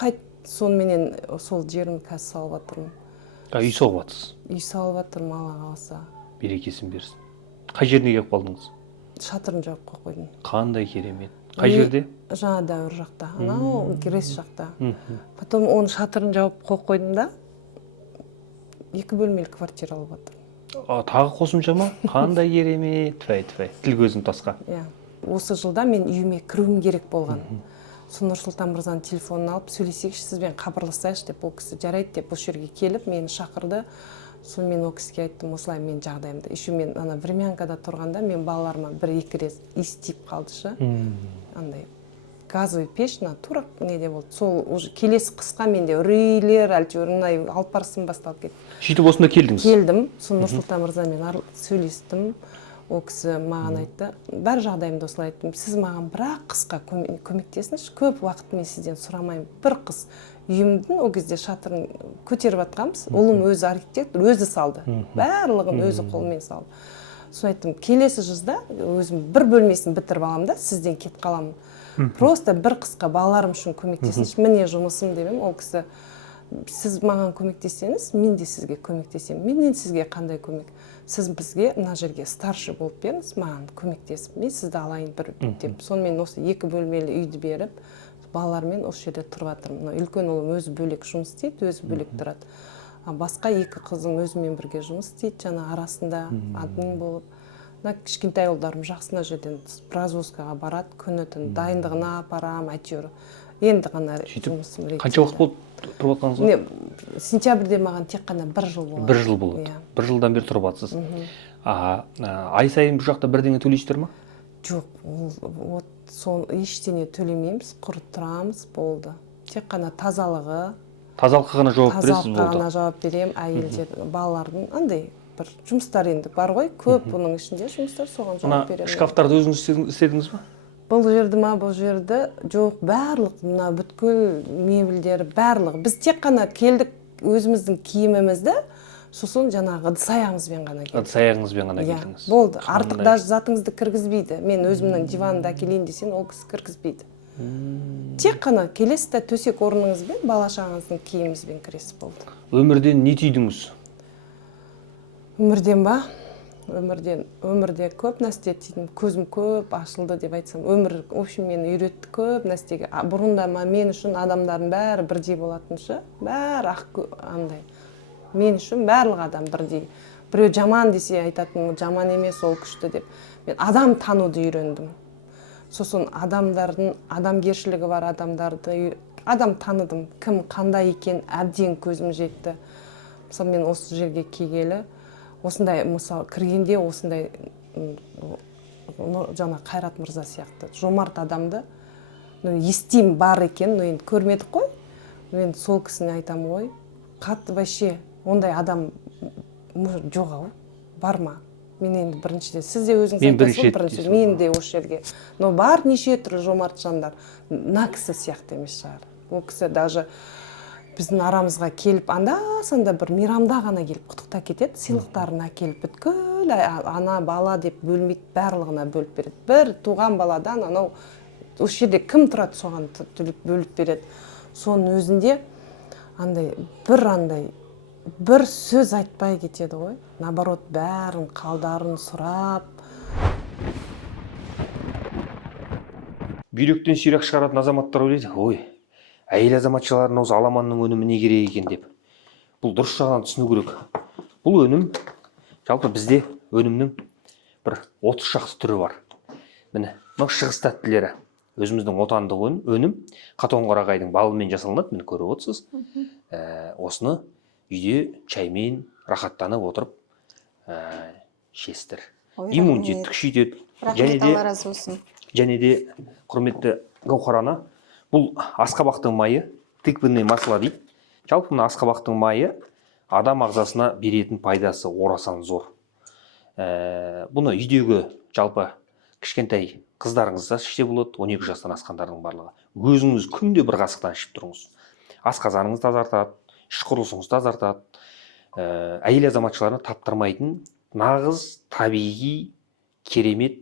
сонымен сол жерін қазір салып жатырмын. Үй салып жатсыз? Үй салып жатырмын, Алла қаласа. Берекесін берсін. Қай жеріне келіп қалдыңыз? Шатырын жауып қойдым. Қандай керемет. Қай жерде? Жаңа дәуір жақта, анау Грес жақта. Потом оның шатырын жауып қойдым да, 2 бөлмелі квартира алып жатырмын. Тағы қосымша ма? Қандай керемет. Тфәй, тіл көзім тасқа. Осы жылда мен үйіме кіруім керек болған. Сол Нұрсұлтан мырзаның телефонын алып, сөйлесейікші, сізбен хабарласайықшы деп, ол кісі жарайды деп, бұл жерге келіп, мені шақырды. Соны мен ол кісіге айттым, осылай мен жағдайымды. Еще мен ана времянкада тұрғанда, мен балаларыма 1-2 рет иіс тиіп қалдышы. Андай газовый пеш, тура неде болды. Сол уже келесі қысқа менде үрейлер, әйтеуір алып барысым басталып кетті. Сөйтіп осында келдіңіз? Келдім. Сол Нұрсұлтан мырзамен сөйлестім. Ол кісі маған айтты, бар жағдайымды осылай айттым, сіз маған бірақ қысқа көмектесіңізші, көп уақыт мен сізден сұрамаймын. Bir қыс үйімдің ол кезде шатырын көтеріп жатқанбыз, ұлым өзі архитектор, өзі салды, барлығын өзі қолымен салды. Соны айттым, келесі жазда өзім 1 бөлмесін бітіріп аламын да, сізден кетіп қаламын. Просто бір қысқа балаларым үшін көмектесіңізші, міне жұмысым демем. Ол кісі, сіз маған көмектесеңіз, мен де сізге көмектесемін. Менен сізге қандай көмек? Сіз бізге мына жерге старшы болып беріңіз, маған көмектесіп, мен сізді алайын бір деп. Сонымен осы 2 бөлмелі үйді беріп, балалармен осы жерде тұрып жатырмын. Үлкен ұлым өзі бөлек жұмыс істейді, өзі бөлек тұрады. Басқа 2 қызым өзімен бірге жұмыс істейді, жаңа арасында админ болып. Кішкентай ұлдарым жақсына жерден развозкаға барады, күні-түн дайындығына апарам, әйтеуір. Енді ғана жұмысым реттелді. Қанша уақыт болды тұрып жатқаныңызға? Сентябрьде маған тек қана 1 жыл болды. 1 жыл болды. 1 жылдан бері тұрып жатсыз. Ай сайын бұл жақта бірдеңе төлейсіздер ма? Жоқ, сол ештеңе төлемейміз, құр тұрамыз, болды. Тек қана тазалығы. Тазалыққа ғана жауап бересіз, болды. Тазалыққа ғана жауап берем, әйелдер, балалардың андай бір жұмыстар енді бар ғой, көп оның ішінде жұмыстар, соған жауап беремін. Шкафтарды өзіңіз істедіңіз ба? Бұл жерді ма, бұл жерді жоқ, барлық мына бүткіл мебельдер, барлығы. Біз тек қана келдік өзіміздің киімімізді, сосын жаңағы ыдыс-аяғымызбен ғана келдік. Ыдыс-аяғыңызбен ғана келдіңіз. Болды, артық даже затыңызды кіргізбейді. Мен өзімнің диванымды әкелейін десең, ол кісі кіргізбейді. Тек қана келесіз де төсек орныңызбен, бала-шағаңыздың киіміңізбен кіресіз, болды. Өмірден не түйдіңіз? Өмірден ба? өмірде көп нәрсе еститін, көзім көп ашылды деп айтсам, өмір в общем мені үйретті көп нәрсеге. Бұрында мен үшін адамдардың бәрі бірдей болатын ше, бәрі андай. Мен үшін барлық адам бірдей. Біреу жаман десе айтатын, жаман емес, ол күшті деп. Мен адам тануды үйрендім. Сосын адамгершілігі бар адамдарды адам таныдым, кім қандай екен әбден көзім жетті. Мысалы мен осы жерге келгелі осындай, мысалы кіргенде осындай жаңа Қайрат мырза сияқты жомарт адамды естим бар екен, енді көрмедік қой. Мен сол кісіні айтам ғой, қатты вообще ондай адам жоқ ау, бар ма? Мен енді біріншіден, сіз де өзіңіз айтасыз, біріншіден мен де осы жерге. Но бар неше түрлі жомарт жандар, мына кісі сияқты емес шығар. Ол кісі даже біздің арамызға келіп, анда-санда бір мейрамда ғана келіп құттықта кетеді, сыйлықтарын әкеліп, бүткіл ана бала деп бөлмейді, барлығына бөліп береді. Бір туған баладан анау осы жерде кім тұрады, соған бөліп береді. Соның өзінде бір сөз айтпай кетеді ғой. Наоборот, бәрін қалдарын сұрап. Бүйректен сүйрек шығаратын азаматтар ойлайды, ой, әйел азаматшалардың осы аламанның өнімі не керек екен деп. Бұл дұрыс жағынан түсіну керек. Бұл өнім, жалпы бізде өнімнің бір 30 шақты түрі бар. Міне, мынау шығыс тәттілері. Өзіміздің отандық өнім қатонқарағайдың балымен жасалынады, мені көріп отырсыз. Осыны үйде чаймен рахаттанып отырып шестір. Иммунитетті күшейтеді. Және де құрметті Гаухар ана, бұл асқабақтың майы, тыквенный масло дейді. Жалпы мына асқабақтың майы адам ағзасына беретін пайдасы орасан зор. Бұны үйдегі жалпы кішкентай қыздарыңыз да ішсе болады, 12 жастан асқандардың барлығы. Өзіңіз күнде бір қасықтан ішіп тұрыңыз. Асқазаныңыз тазартады, іш құрылысыңыз тазартады. Әйел азаматшыларына таптырмайтын нағыз табиғи керемет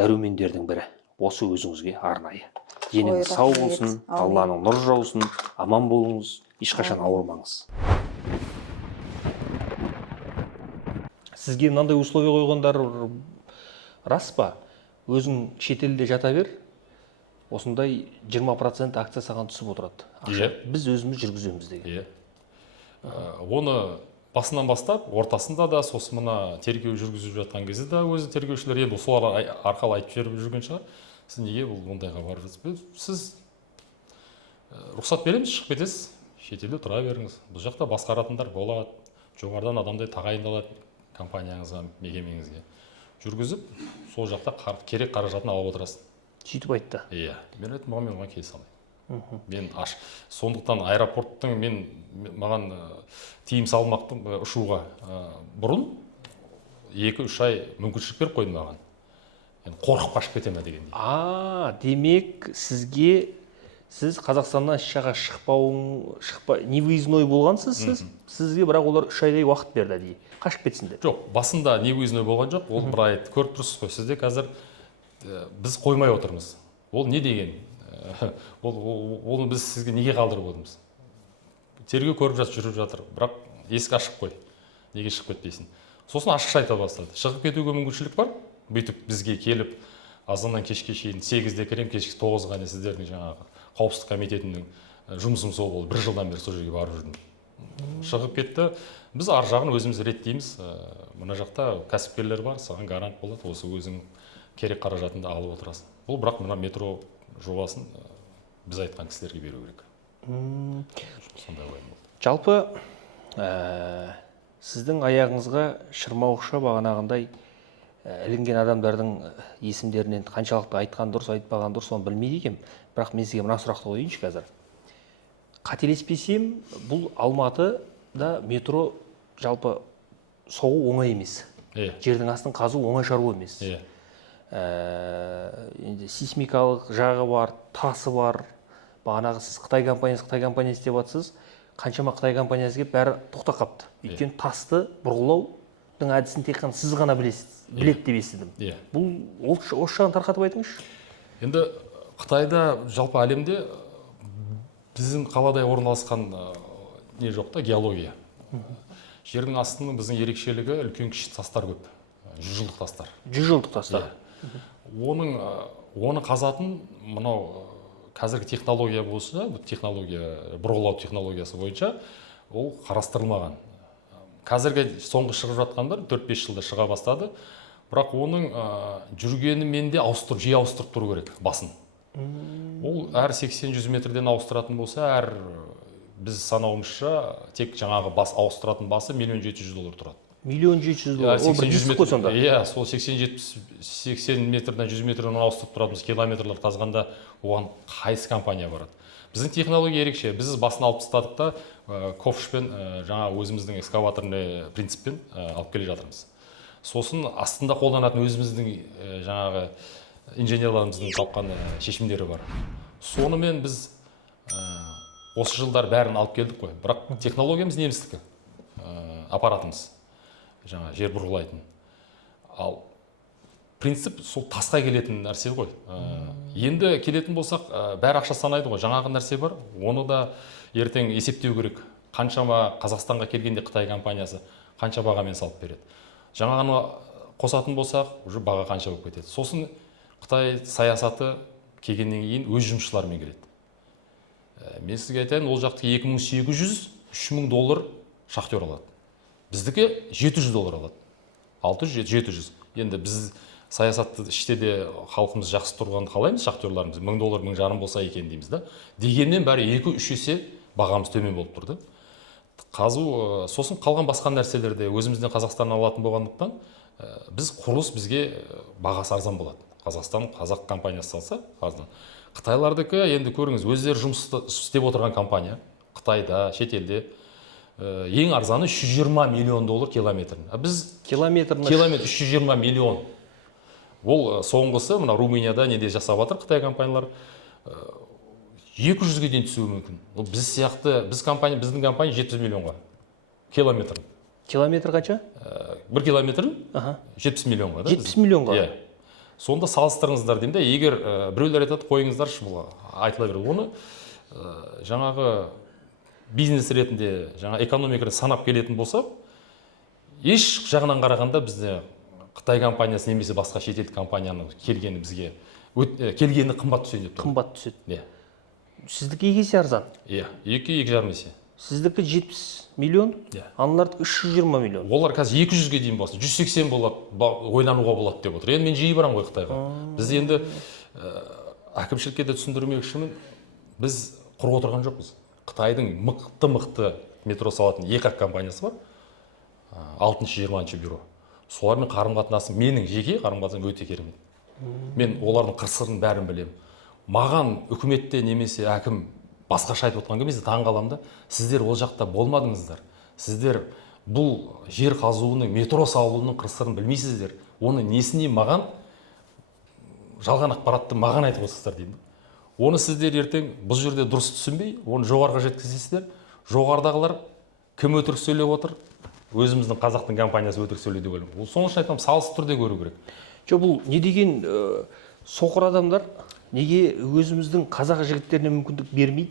дәрумендердің бірі. Осы өзіңізге арнайы. Деніңіз сау болсын, Алланың нұры жаусын, аман болыңыз, ешқашан ауырмаңыз. Сізге мынандай условия қойғандар рас па? Өзің шетелде жата бер, осындай 20% акция саған түсіп отырады. Біз өзіміз жүргіземіз деген. Оны басынан бастап, ортасында да, сосын мына тергеу жүргізіп жатқан кезде да өзі тергеушілер енді солар арқылы айтып жіберіп жүрген шығар. Сіз неге бұл ондайға барып жатсыз? Сіз рұқсат береміз, шығып кетесіз, шетелде тұра беріңіз. Бұл жақта басқаратындар болады, жоғарыдан адамдай тағайындалады компанияңызға, мекемеңізге. Жүргізіп, сол жақта керек қаражатын алып отырасың. Сөйтіп айтты. Иә, мен айттым, оған келісе алмаймын. Мен сондықтан аэропорттың маған тиым салмақтың ұшуға бұрын 2-3 ай мүмкіншілік беріп қойды маған. Қорқып қашып кетеме дегендей. Демек сіз Қазақстаннан шаға невыездной болғансыз сіз? Сізге бірақ олар 3 айдай уақыт берді дей. Қашып кетсіңдер? Жоқ, басында невыездной болған жоқ. Ол бір ай көріп тұрсыз ғой. Сізде қазір біз қоймай отырмыз. Ол не деген? Оны біз сізге неге қалдырып отырмыз? Тергеу көріп жүріп жатыр. Бірақ есік ашық қой. Неге шығып кетпейсің? Сосын ашықша айта бастады. Шығып кетуге мүмкіншілік бар. Бүйтіп бізге келіп, азаннан кешке шейін 8-де кірем, кешкі 9-ға не сіздердің жаңағы қауіпсіздік комитетінің жұмысым сол болды. 1 жылдан бері сол жерге барып жүрдім. Шығып кетті. Біз ар жағын өзіміз реттейміз. Мына жақта кәсіпкерлер бар, саған гарант болады. Осы өзің керек қаражатыңды алып отырасың. Бұл бірақ мына метро жобасын біз айтқан кісілерге беру керек. Сондай ойым болды. Жалпы сіздің аяғыңызға шырмауықша бағанағындай ілінген адамдардың есімдерінен қаншалықты айтқан дұрыс, айтпаған дұрыс, оны білмейді екем. Бірақ мен сізге мына сұрақты қояйыншы қазір. Қателеспесем, бұл Алматыда метро жалпы соғу оңай емес. Жердің астын қазу оңай шаруа емес. Сейсмикалық жағы бар, тасы бар. Бағанағы сіз Қытай компаниясы деп жатсыз. Қаншама Қытай компаниясы келіп бәрі тоқтап қапты. Өйткені тасты бұрғылаудың әдісін тек қана сіз ғана біледі деп естідім. Бұл осы жағын тарқатып айтыңызшы. Енді Қытайда жалпы әлемде біздің қаладай орналасқан не жоқ та, геология. Жердің астының біздің ерекшелігі үлкен кіші тастар көп. 100 жылдық тастар. 100 жылдық тастар. Оны қазатын мынау қазіргі технология болса, бұрғылау технологиясы бойынша ол қарастырылмаған. Қазіргі соңғы шығып жатқандар 4-5 жылда шыға бастады. Бірақ оның жүргенімен де жиі ауыстырып тұру керек басын. Ол әр 80-100 метрден ауыстыратын болса, біз санауымызша тек жаңағы бас ауыстыратын басы $1,700,000 тұрады. $1,700,000. Ол бір жүздік қой сонда. Иә, сол 80 метрден 100 метрден ауыстырып тұратымыз километрлер қазғанда оған қайсы компания барады. Біздің технология ерекше. Біз басын алып тастадық та ковшпен жаңа өзіміздің экскаваторный принциппен алып келе жатырмыз. Сосын астында қолданатын өзіміздің жаңағы инженерларымыздың тапқан шешімдері бар. Сонымен біз осы жылдар бәрін алып келдік қой. Бірақ технологиямыз немістікі, аппаратымыз, жаңа жер бұрғылайтын. Ал принцип сол тасқа келетін нәрсе ғой. Енді келетін болсақ, бәрі ақша санайды ғой. Жаңағы нәрсе бар, оны да ертең есептеу керек. Қаншама Қазақстанға келгенде Қытай компаниясы қанша бағамен салып береді. Жаңағыны қосатын болсақ, уже баға қанша болып кетеді. Сосын Қытай саясаты келгеннен кейін өз жұмысшыларымен келеді. Мен сізге айтайын, ол жақты $2,800–3,000 шахтер алады. Біздікі $700 алады. 600–700. Енді біз саясатты іште де халқымыз жақсы тұрғанды қалаймыз, шахтерларымыз $1,000, $1,500 болса екен дейміз да. Дегенмен бәрі 2-3 есе бағамыз төмен болып тұрды. Қазу, сосын қалған басқа нәрселерде өзімізден Қазақстаннан алатын болғандықтан, біз құрылыс бізге бағасы арзан болады. Қазақ компаниясы салса арзан. Қытайлардікі енді көріңіз, өздері жұмыс істеп отырған компания, Қытайда, шетелде ең арзаны $320 миллион километрін. Біз Километр 320 миллион. Ол соңғысы мына Румынияда неде жасап жатыр Қытай компаниялар. 200-ге дейін түсуі мүмкін. Біздің компания 70 миллионға километр. Километр қанша? 1 километрін 70 миллионға. 70 миллионға? Иә. Сонда салыстырыңыздар деймін де, егер біреулер айтады, қойыңыздаршы бұл айтыла береді. Оны жаңағы бизнес ретінде, жаңа экономиканы санап келетін болса, еш жағынан қарағанда бізде Қытай компаниясы немесе басқа шетелдік компанияның келгені бізге келгені қымбат түседі деп тұр. Қымбат түседі. Иә. Сіздікі 2 есе арзан. Иә, 2-2,5 есе. Сіздікі 70 миллион, аналардікі 320 миллион. Олар қазір 200-ге дейін болса, 180 болады, ойлануға болады деп отыр. Енді мен жиі барам ғой Қытайға. Біз енді әкімшілікке де түсіндірмек үшін біз құрып отырған жоқпыз. Қытайдың мықты метро салатын екі компаниясы бар. 6-20 бюро. Солармен қарым-қатынасым, менің жеке қарым-қатынасым өте керемет. Мен олардың қыр-сырын бәрін білемін. Маған үкіметте немесе әкім басқаша айтып отқан кезде таң қаламын да, сіздер ол жақта болмадыңыздар. Сіздер бұл жер қазуының, метро салуының қыр-сырын білмейсіздер. Оны несіне маған жалған ақпаратты маған айтып отырсыздар деймін. Оны сіздер ертең бұл жерде дұрыс түсінбей, оны жоғарыға жеткізесіздер. Жоғарыдағылар кім өтірік сөйлеп отыр? Өзіміздің қазақтың компаниясы өтірік сөйлейді деп ойлаймын. Ол соның үшін айтамын, салыс түрде көру керек. Жоқ, бұл не деген соқыр адамдар неге өзіміздің қазақ жігіттеріне мүмкіндік бермейді?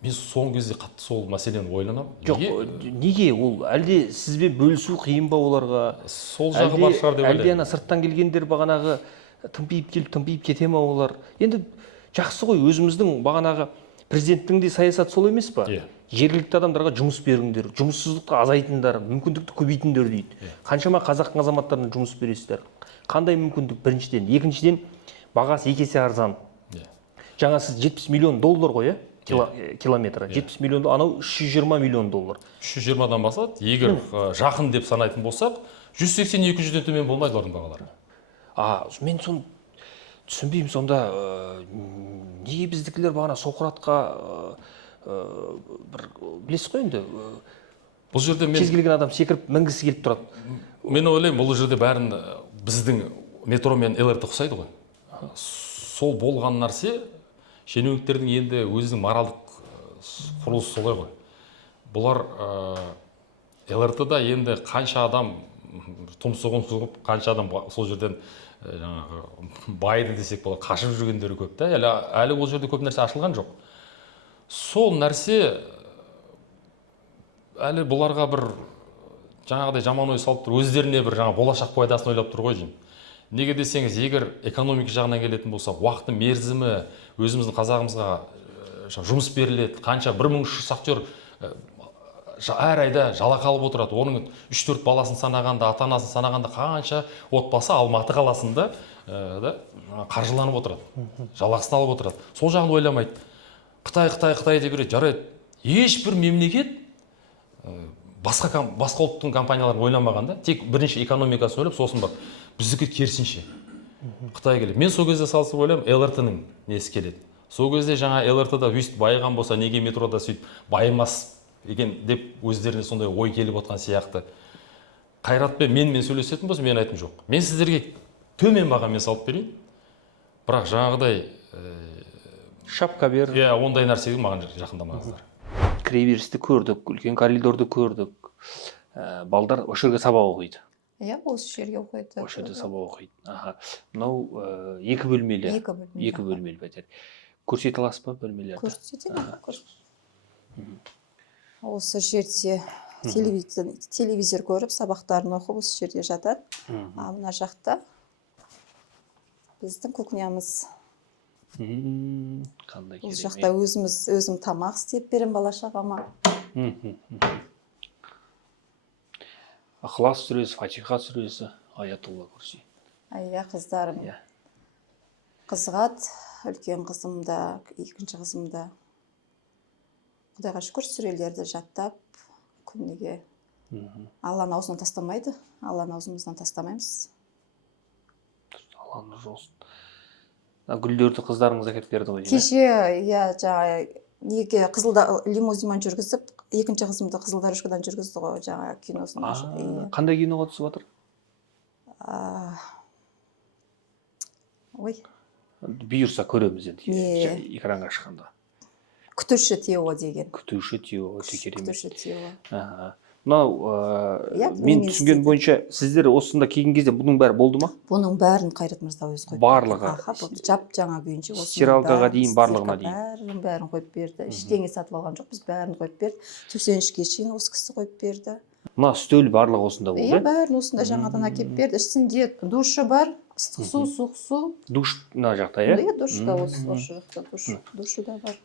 Мен соңғы кезде қатты сол мәселені ойланамын. Жоқ, неге ол әлде сізбен бөлісу қиын ба оларға? Сол жағы бар шығар деп ойлаймын. Әлде ана сырттан келгендер бағанағы тымпиып келіп тымпиып кете ма олар? Енді жақсы ғой, өзіміздің бағанағы президенттің де саясаты сол емес па? Жергілікті адамдарға жұмыс беріңдер, жұмыссыздықты азайтыңдар, мүмкіндікті көбейтіңдер дейді. Қаншама қазақ азаматтарына жұмыс бересіздер? Қандай мүмкіндік біріншіден? Екіншіден, бағасы 2 есе арзан. Жаңа сіз $70 миллион ғой, километрі. 70 миллион, анау $320 миллион. 320-дан басады. Егер жақын деп санайтын болсақ, 180-200-ден төмен болмайды олардың бағалары. Мен соны түсінбеймін, сонда неге біздікілер бағана соқыратқа бір білесіз қой енді? Бұл жерде мен кез келген адам секіріп мінгісі келіп тұрады. Мен ойлаймын, бұл жерде бәрін біздің метро мен ЛРТ ұқсайды ғой. Сол болған нәрсе шенеуніктердің енді өзінің моральдық құрылысы солай ғой. Бұлар ЛРТ-да енді қанша адам тұмсығын сұғып, қанша адам сол жерден байды десек болады, қашып жүргендері көп та. Әлі ол жерде көп нәрсе ашылған жоқ. Сол нәрсе әлі бұларға бір жаңағыдай жаман ой салып тұр, өздеріне бір жаңа болашақ пайдасын ойлап тұр ғой деймін. Неге десеңіз, егер экономика жағынан келетін болса, уақыты мерзімі өзіміздің қазағымызға жұмыс беріледі, қанша 1000 шахтер әр айда жалақы алып отырады. Оның 3-4 баласын санағанда, ата-анасын санағанда қанша отбасы Алматы қаласында қаржыланып отырады, жалақысын алып отырады. Сол жағын ойламайды. Қытай деп береді, жарайды. Ешбір мемлекет басқа ұлттың компанияларын ойламағанда, тек бірінші экономикасын ойлап, сосын бар. Біздікі керісінше. Қытай келеді. Мен сол кезде салыстырып ойлаймын, ЛРТ-ның несі келеді. Сол кезде жаңа ЛРТ-да өйстіп байыған болса, неге метрода сөйтіп байымас екен деп өздеріне сондай ой келіп отқан сияқты. Қайратпен мен сөйлесетін болса, мен айтым жоқ. Мен сіздерге төмен бағамен салып берейін. Бірақ жаңағыдай шапка бер. Ондай нәрсеге маған жақындамаңыздар. Кіреберісті көрдік, үлкен коридорды көрдік. Балдар осы жерге сабақ оқиды. Осы жерге оқиды. Осы жерде сабақ оқиды. Мынау 2 бөлмелі. 2 бөлмелі пәтер. Көрсете аласыз ба бөлмелерді? Көрсетемін. Осы жерде телевизор көріп, сабақтарын оқып, осы жерде жатады. Мына жақта біздің кухнямыз. Қандай Бұл жақта өзім тамақ істеп берем бала-шағама. Ықылас сүресі, Фатиха сүресі, Аятулла Курси. Қыздарым қызығады, үлкен қызым да, екінші қызым да. Құдайға шүкір сүрелерді жаттап, күніге. Алланың аузынан тастамайды, Алланың аузымыздан тастамаймыз. Алланың разы болсын. Гүлдерді қыздарыңыз әкеп берді ғой. Кеше, неге лимузинмен жүргізіп, екінші қызымды Қызылдарушкадан жүргізді ғой, жаңа киносын. Қандай киноға түсіп жатыр? Бұйырса көреміз енді, экранға шыққанда. Күтуші Тео деген. Күтуші Тео, өте керемет. Күтуші Тео. Мынау, мен түсінген бойынша, сіздер осында келген кезде бұның бәрі болды ма? Бұның бәрін Қайрат Мырза өзі қойып. Барлығы. Жап жаңа күйінше. Стиралкаға дейін, барлығына дейін. Бәрін қойып берді. Ештеңе сатып алған жоқ, біз бәрін қойып берді. Төсенішке шейін осы кісі қойып берді. Мына стөл барлығы осында болды? Бәрін осында жаңадан әкеп берді. Ішінде душы бар, ыстық су, суық су. Душ мына жақта, Душ та осы жақта, душы да бар.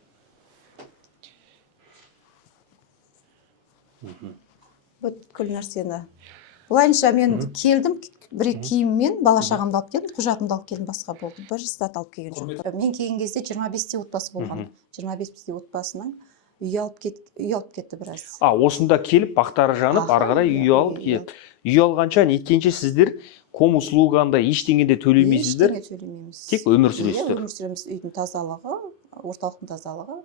Бүткіл нәрсені. Бұлайынша мен келдім, бір киіммен бала-шағамды алып келдім, құжатымды алып келдім, басқа болды. Бір зат алып келген жоқ. Мен келген кезде 25-те отбасы болған. 25-те отбасының үй алып кетті біраз. Осында келіп, бақтары жанып, ары қарай үй алып келіп. Үй алғанша, неткенше сіздер комуслуганда ештеңеде төлемейсіздер? Ештеңе төлемейміз. Тек өмір сүресіздер? Өмір сүреміз, үйдің тазалығы, орталықтың тазалығы.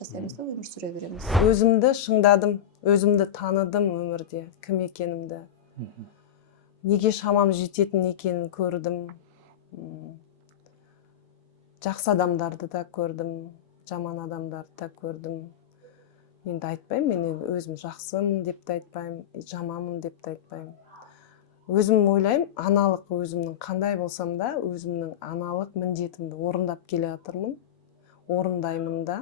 Жасаймыз да, өмір сүре береміз. Өзімді шыңдадым, өзімді таныдым өмірде, кім екенімді. Неге шамам жететін екенін көрдім. Жақсы адамдарды да көрдім, жаман адамдарды да көрдім. Енді айтпаймын, мен өзім жақсымын деп те айтпаймын, жаманмын деп те айтпаймын. Өзім ойлаймын, аналық өзімнің қандай болсам да, өзімнің аналық міндетімді орындап келе жатырмын, орындаймын да.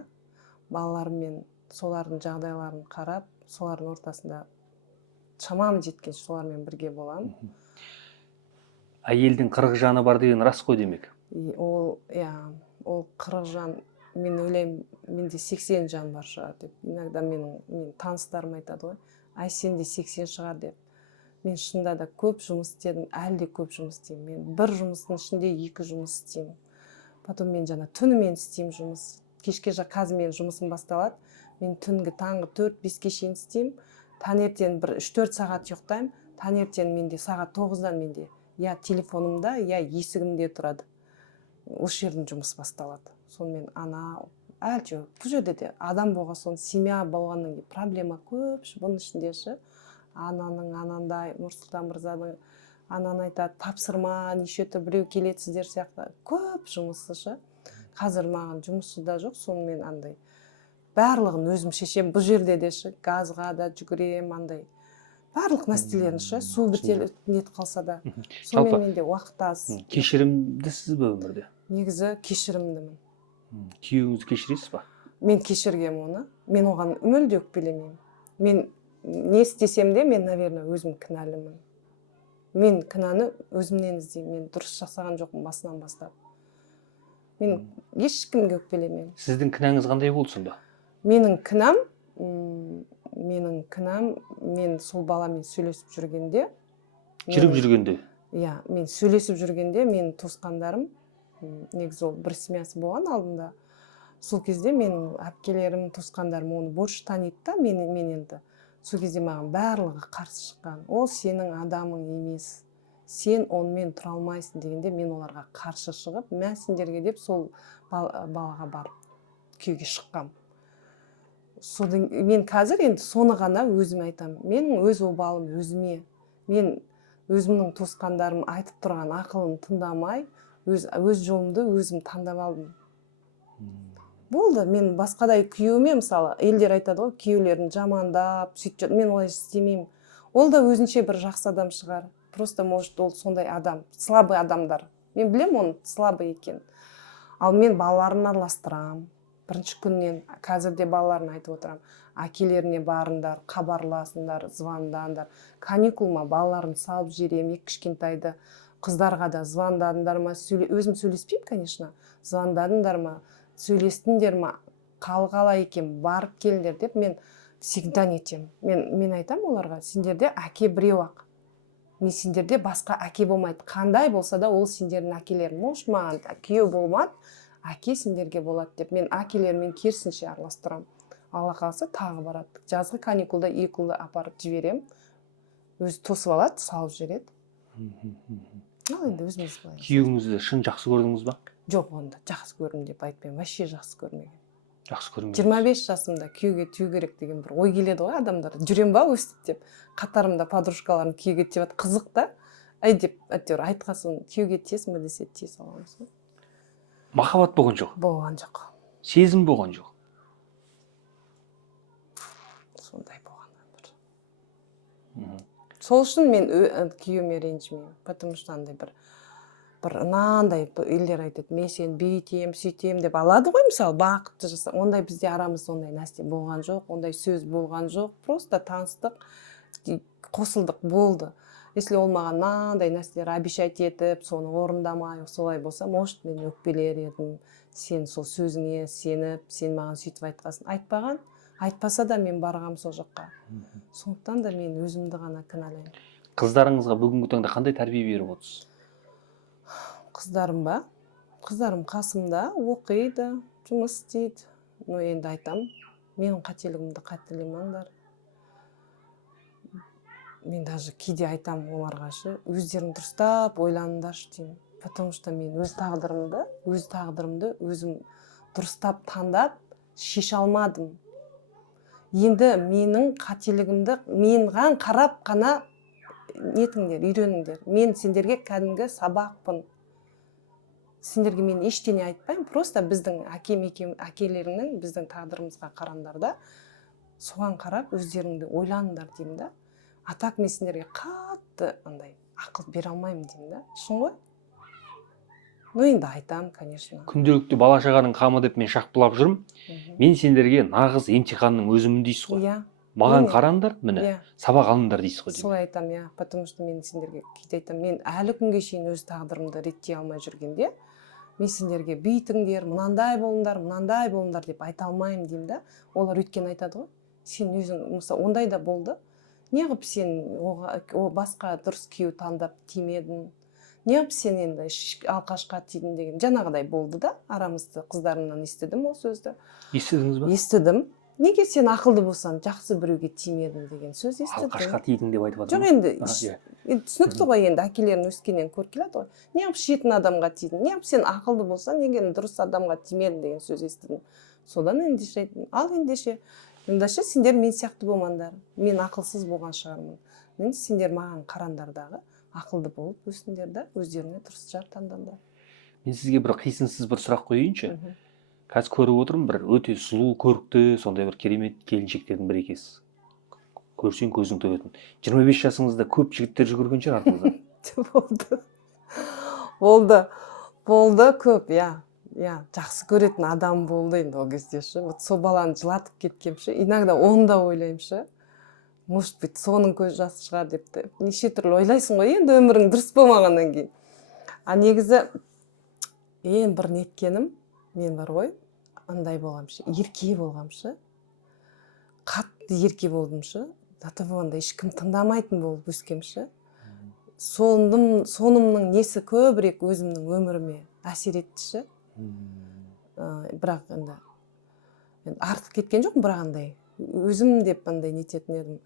Балаларыммен солардың жағдайларын қарап, солардың ортасында шамам жеткенше солармен бірге боламын. Әйелдің 40 жаны бар деген рас қой демек? Ол 40 жан, мен ойлаймын, менде 80 жан бар шығар деп. Иногда мен таныстарым айтады ғой, ай сенде 80 шығар деп. Мен шында да көп жұмыс істедім, әлі де көп жұмыс істеймін. Мен бір жұмыстың ішінде 2 жұмыс істеймін. Потом мен жаңа түнімен істеймін жұмыс. Кешке қазір мен жұмысым басталады. Мен түнгі таңғы 4-5-ке шейін істеймін. Таңертең бір 3-4 сағат ұйықтаймын. Таңертең менде сағат 9-дан менде я телефонымда, я есігімде тұрады. Осы жердің жұмыс басталады. Сонымен бұл жерде де адам болған соң, семья болғаннан кейін проблема көп. Бұның ішінде ананың анандай, Нұрсұлтан Мырзаның ананы айтады, тапсырма, неше түрлі біреу келеді сіздер сияқты. Көп жұмысы. Қазір маған жұмысы да жоқ, сонымен андай. Барлығын өзім шешем, бұл жерде де газға да жүгірем, андай. Барлық мәселелерін су бітеліп қалса да. Сонымен менде уақыт аз. Кешірімдісіз бе өмірде? Негізі кешірімдімін. Күйеуіңізді кешіресіз ба? Мен кешіргем оны. Мен оған мүлде өкпелемеймін. Мен не істесем де мен, наверное, өзім кінәлімін. Мен кінәні өзімнен іздеймін. Мен дұрыс жасаған жоқпын басынан бастап. Мен ешкімге өкпелемеймін. Сіздің кінәңіз қандай болды сонда? Менің кінәм, мен сол баламен сөйлесіп жүргенде, иә, мен сөйлесіп жүргенде, мен туысқандарым, негізі ол бір семьясы болған алдында. Сол кезде менің әпкелерім, туысқандарым оны больше таниды да, мен енді. Сол кезде маған барлығы қарсы шыққан. Ол сенің адамың емес. Сен онымен тұра алмайсың дегенде мен оларға қарсы шығып, мә сендерге деп сол балаға барып күйеуге шыққам. Мен қазір енді соны ғана өзім айтам. Менің өз обалым өзіме. Мен өзімнің туысқандарым айтып тұрған ақылын тыңдамай, өз жолымды өзім таңдап алдым. Болды, мен басқадай күйеуіме, мысалы, елдер айтады ғой, күйеулерін жамандап, сөйтіп, мен олай істемеймін. Ол да өзінше бір жақсы адам шығар. Просто, может, ол сондай адам, слабый адамдар. Мен білем оның слабый екен. Ал мен балаларын араластырам. Бірінші күннен, қазірде балаларын айтып отырам. Әкелеріне барыңдар, хабарласыңдар, звондандар. Каникулма балаларын салып жіберем, кішкентайды. Қыздарға да звондадыңдар ма? Өзім сөйлеспеймін, конечно. Звондадыңдар ма? Сөйлестіңдер ма? Қалай екен, барып келдер деп мен всегда нетем. Мен айтам оларға, сендерде әке біреу-ақ. Мен сендерде басқа әке болмайды. Қандай болса да ол сендердің әкелерің. Может, маған күйеу болмады, әке сендерге болады деп. Мен әкелермен керісінше араластырам. Алла қаласа тағы барады. Жазғы каникулда 2 ұлды апарып жіберем. Өзі тосып алады, салып жібереді. Ал енді өзіміз былай. Күйеуіңізді шын жақсы көрдіңіз ба? Жоқ, онда жақсы көрдім деп айтпаймын. Вообще жақсы көрмеген. Жақсы көрмеген. 25 жасымда күйеуге тию керек деген бір ой келеді ғой адамдар. Жүрем ба өстіп деп. Қатарымда подружкаларым күйеуге тиіп қызық та. Ай деп әйтеуір айтқасын күйеуге тиесің бе десе тие саламыз. Махаббат болған жоқ? Болған жоқ. Сезім болған жоқ? Сондай болған бір. Сол үшін мен күйеуіме ренжімеймін. Потому что андай бір нандай елдер айтады, мен сені бүйтем, сөйтем деп алады ғой, мысалы, бақытты жаса. Ондай бізде арамызда ондай нәрсе болған жоқ, ондай сөз болған жоқ. Просто таныстық, қосылдық болды. Если ол маған мынандай нәрселер обещать етіп, соны орындамай, солай болса, может, мен өкпелер едім. Сен сол сөзіңе сеніп, сен маған сөйтіп айтқасын. Айтпаған, айтпаса да мен барғам сол жаққа. Сондықтан да мен өзімді ғана кінәлаймын. Қыздарыңызға бүгінгі таңда қандай тәрбие беріп отырсыз? Қыздарым ба? Қыздарым қасымда оқиды, жұмыс істейді. Но енді айтам, менің қателігімді қателемеңдер. Мен даже кейде айтам оларға, өздерің дұрыстап ойланыңдаршы деймін. Потому что мен өз тағдырымды өзім дұрыстап таңдап шеше алмадым. Енді менің қателігімді менған қарап қана нетіңдер, үйреніңдер. Мен сендерге кәдімгі сабақпын. Сендерге мен ештеңе айтпаймын, просто біздің әкелеріңнің біздің тағдырымызға қараңдар да, соған қарап өздеріңді ойланыңдар деймін да. А так мен сендерге қатты андай ақыл бере алмаймын деймін да. Шын ғой? Ну енді айтам, конечно. Күнделікті бала шағаның қамы деп мен шақпылап жүрмін. Мен сендерге нағыз емтиханның өзімін дейсіз ғой. Иә. Маған қараңдар, міне, сабақ алыңдар дейсіз ғой. Солай айтам, иә. Потому что мен сендерге кейде айтам, мен әлі күнге шейін өз тағдырымды реттей алмай жүргенде, мен сендерге бүйтіңдер, мынандай болыңдар деп айта алмаймын деймін да. Олар өткен айтады ғой. Сен өзің, мысалы, ондай да болды. Неғып сен басқа дұрыс күйеу таңдап тимедің? Неғып сен енді алқашқа тидің деген жаңағыдай болды да. Арамызда қыздарымнан естідім ол сөзді. Естідіңіз ба? Естідім. Неге сен ақылды болсаң, жақсы біреуге тимедің деген сөз естідім. Алқашқа тидің деп айтып жатыр. Жоқ енді түсінікті ғой, енді әкелерін өскеннен көріп келеді ғой. Неғып шетін адамға тидің? Неғып сен ақылды болсаң, неге дұрыс адамға тимедің деген сөз естідім. Содан ендеше айттым. Ал ендеше сендер мен сияқты болмаңдар. Мен ақылсыз болған шығармын. Енді сендер маған қарандардағы ақылды болып өсіңдер да, өздеріңе дұрыс жар таңдаңдар. Мен сізге бір қисынсыз бір сұрақ қояйыншы. Қазір көріп отырмын, бір өте сұлу, көрікті, сондай бір керемет келіншектердің бірі екенсіз. Көрсең көзің төгетін. 25 жасыңызда көп жігіттер жүгірген шығар артыңыздан. Болды көп, иә. Жақсы көретін адам болды енді ол кезде. Сол баланы жылатып кеткемші. Иногда оны да ойлаймшы. может быть соның көз жасы шығар деп неше түрлі ойлайсың ғой енді өмірің дұрыс болмағаннан кейін. А негізі ең бір неткенім мен бар ғой андай болғамшы, ерке болғамшы, қатты ерке болдымшы, до того андай ешкім тыңдамайтын болып өскемші. Сонымның несі көбірек өзімнің өміріме әсер еттіші. Бірақ енді артық кеткен жоқпын, бірақ андай өзім деп андай нететін едім.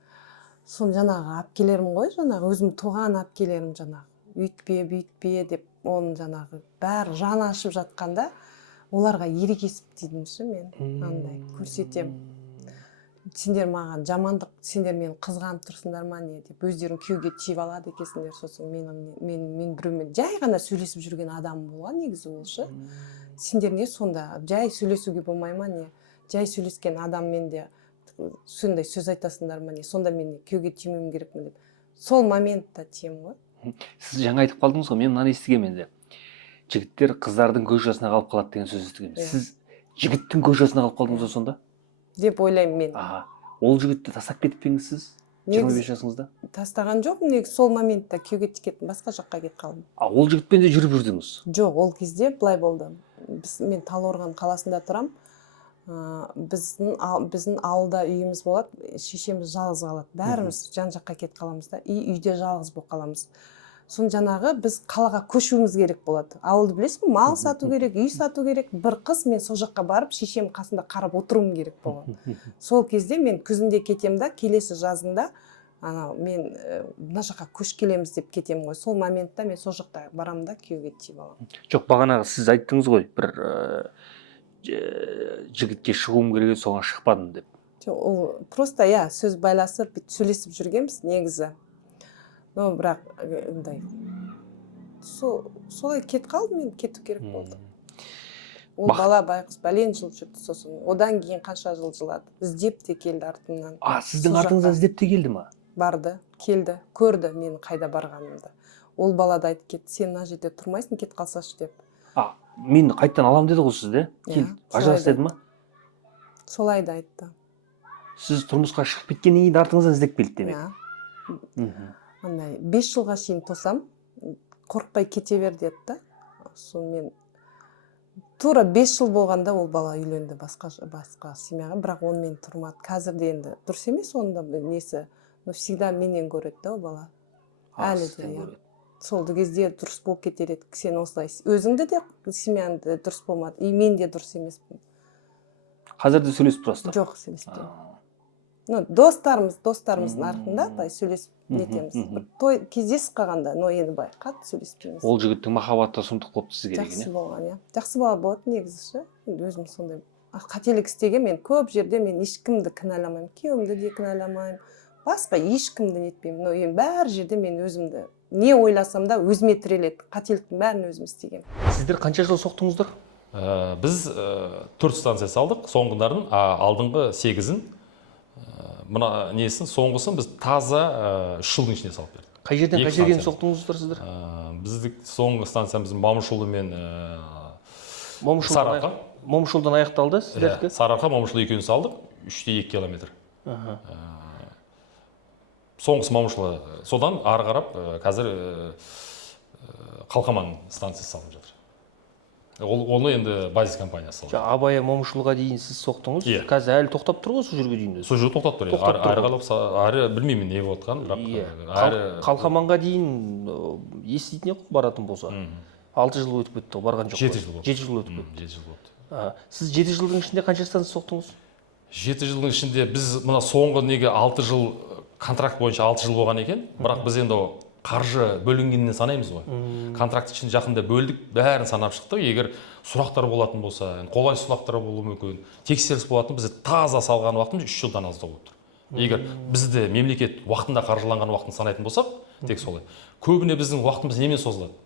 Сон жаңағы әпкелерім ғой, жаңағы өзім туған әпкелерім жаңағы үйтпе, бүйтпе деп оның жаңағы бәрі жаны ашып жатқанда оларға ерегесіп дейдімші мен. Андай көрсетем. Сендер маған жамандық, сендер мені қызғанып тұрсыңдар ма не деп өздерің күйеуге тиіп алады екенсіңдер. Сосын мен біреумен жай ғана сөйлесіп жүрген адам болған негізі олшы. Сендер не сонда жай сөйлесуге болмай ма не? Жай сөйлескен адаммен де сондай сөз айтасыңдар ма не? Сонда мен күйеуге тимеуім керекпін деп. Сол моментта тием ғой. Сіз жаңа айтып қалдыңыз ғой, мен мынаны естігемін енді. Жігіттер қыздардың көз жасына қалып қалады деген сөз естігемін. Сіз жігіттің көз жасына қалып қалдыңыз ба сонда? Деп ойлаймын мен. Ол жігітті тастап кетіп пеңіз сіз 25 жасыңызда? Тастаған жоқпын, негізі сол моментта күйеуге кеттім, басқа жаққа кетіп қалдым. Ол жігітпен де жүріп жүрдіңіз? Жоқ, ол кезде былай болды. Мен Талдықорған қаласында тұрам. Біздің ауылда үйіміз болады, шешеміз жалғыз қалады. Бәріміз жан жаққа кетіп қаламыз да, үйде жалғыз болып қаламыз. Сон жаңағы біз қалаға көшуіміз керек болады. Ауылды білесің, мал сату керек, үй сату керек. Bir қыз мен сол жаққа барып, шешем қасында қарап отыруым керек болған. Сол кезде мен күзінде кетем да, келесі жазында мен мына жаққа көш келеміз деп кетем ғой. Сол моментта мен сол жақта барам да, күйеуге тиіп аламын. Жоқ, бағанағы сіз айттыңыз ғой, бір жігітке шығуым керек, соған шықпадым деп. Ол просто сөз байласып, сөйлесіп жүргенбіз негізі. Но бірақ солай кетіп қалдым, мен кету керек болды. Ол бала байқұс бәлен жыл жүрді, сосын одан кейін қанша жыл жылады. Іздеп те келді артымнан. Сіздің артыңыздан іздеп те келді ма? Барды, келді, көрді менің қайда барғанымды. Ол бала да айтып кетті, сен мына жерде тұрмайсың, кет қалсашы деп. Мен қайттан алам деді ғой сізді? Кел, ажырас деді ма? Солай да айтты. Сіз тұрмысқа шығып кеткеннен кейін артыңыздан іздеп келді демек? Андай 5 жылға шейін тосам, қорықпай кете бер деді да. Сонымен тура 5 жыл болғанда ол бала үйленді басқа семьяға, бірақ онымен тұрмады. Қазір де енді дұрыс емес онда несі, но всегда менен көреді да ол бала. Әлі де. Сол кезде дұрыс болып кетер еді. Сен осылай өзіңді де семьяңды дұрыс болмады, и мен де дұрыс емеспін. Қазір де сөйлесіп тұрасыздар? Жоқ, сөйлеспеймін. Достарымыздың артында сөйлесіп нетеміз. Той кездесіп қалғанда, но енді бай қатты сөйлеспейміз. Ол жігіттің махаббаты сұмдық болыпты сізге деген? Жақсы болған, жақсы бала болады негізі. Өзім сондай қателік істеген, мен көп жерде мен ешкімді кінәламаймын, күйеуімді де кінәламаймын, басқа ешкімді нетпеймін. Но енді бәр жерде мен өзімді не ойласам да өзіме тіреледі. Қателіктің бәрін өзім істеген. Сіздер қанша жыл соқтыңыздар? Біз 4 станция салдық, соңғылардың алдыңғы 8-ін, мына несін, соңғысын біз таза 3 жылдың ішінде салып бердік. Қай жерден қай жерге соқтыңыздар сіздер? Біздің соңғы станциямыз Момышұлы мен Сарыарқа. Момышұлыдан аяқталды сіздердікі? Сарыарқа, Момышұлы екеуін салдық, 3-2 километр. Соңғысы Момышұлы. Содан ары қарап қазір Қалқаман станциясы салынып жатыр. Оны енді базис компаниясы салды. Абай Момышұлыға дейін сіз соқтыңыз, қазір әлі тоқтап тұр ғой сол жерге дейін? Сол жерге тоқтап тұр. Ары білмеймін не болып жатқанын, бірақ Қалқаманға дейін еститін ек баратын болса. 6 жыл өтіп кетті, барған жоқ. 7 жыл болды. 7 жыл өтіп кетті. 7 жыл болды. Сіз 7 жылдың ішінде қанша станция соқтыңыз? 7 жылдың ішінде біз мына соңғы неге 6 жыл контракт бойынша 6 жыл болған екен, бірақ біз енді қаржы бөлінгеннен санаймыз ғой. Контракт үшін жақында бөлдік, бәрін санап шықтық. Егер сұрақтар болатын болса, қолай сұрақтар болуы мүмкін, тексеріс болатын, біз таза салған уақытымыз 3 жылдан аздау болып тұр. Егер бізді мемлекет уақытында қаржыланған уақытын санайтын болсақ, тек солай. Көбіне біздің уақытымыз немен созылады?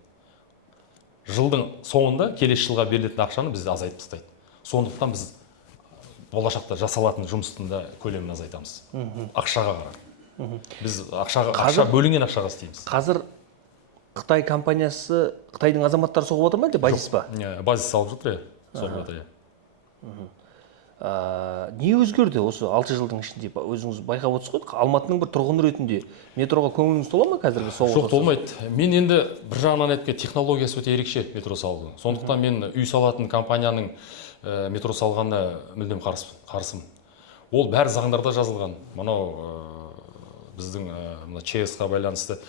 Жылдың соңында келесі жылға берілетін ақшаны бізді азайтып тастайды. Сондықтан біз болашақта жасалатын жұмыстың да көлемін азайтамыз. Ақшаға қарап. Біз бөлінген ақшаға істейміз. Қазір Қытай компаниясы, Қытайдың азаматтары соғып отыр ма әлде базис па? Базис салып жатыр, соғып жатыр. Не өзгерді осы 6 жылдың ішінде? Өзіңіз байқап отырсыз ғой, Алматының бір тұрғыны ретінде метроға көңіліңіз тола ма қазіргі соғыс? Жоқ, толмайды. Мен енді бір жағынан айтқан технологиясы өте ерекше метро салудың. Сондықтан мен үй салатын компанияның метро салғанына мүлдем қарсымын. Ол бәрі заңдарда жазылған. Мынау біздің ЧС-ға байланысты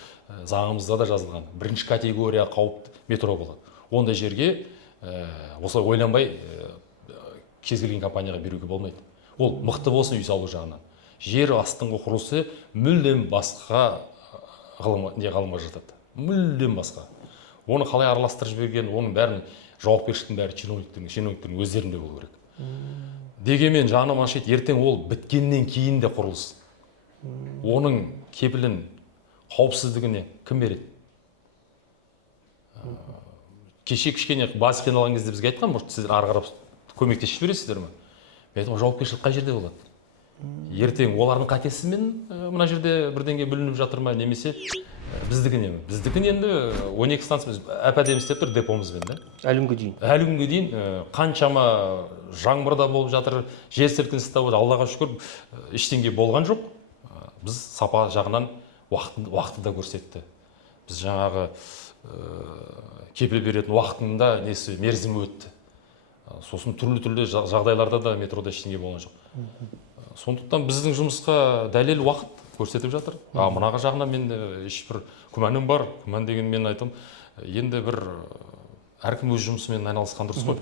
заңымызда да жазылған. Бірінші категория қауіпті метро болады. Ондай жерге осылай ойланбай кез келген компанияға беруге болмайды. Ол мықты болсын үй салу жағынан. Жер астыңғы құрылысы мүлдем басқа ғылымға жатады. Мүлдем басқа. Оны қалай араластырып жіберген, оның бәрін жауапкершіліктің бәрі чиновниктердің өздерінде болу керек. Дегенмен жаным ашиды, ертең ол біткеннен кейін де құрылыс. Оның кепілін, қауіпсіздігіне кім береді? Кеше кішкене базис алған кезде бізге айтқан, может сіздер ары қарап көмектесіп жібересіздер ме? Мен айтамын, жауапкершілік қай жерде болады? Ертең олардың қатесімен мына жерде бірдеңе бүлініп жатыр ма, немесе біздікі не? Біздікі енді 12 станциясы әп-әдемі істеп тұр депомызбен, да? Әлі күнге дейін. Әлі күнге дейін қаншама жаңбырда болып жатыр, жер сілкінісі де болды, Аллаға шүкір ештеңе болған жоқ. Біз сапа жағынан уақытты да көрсетті. Біз жаңағы кепіл беретін уақытында несі мерзімі өтті. Сосын түрлі жағдайларда да метрода ештеңе болған жоқ. Сондықтан біздің жұмысқа дәлел уақыт көрсетіп жатыр. Мынаға жағынан мен ешбір күмәнім бар. Күмән деген мен айтам, енді бір әркім өз жұмысымен айналысқан дұрыс қой.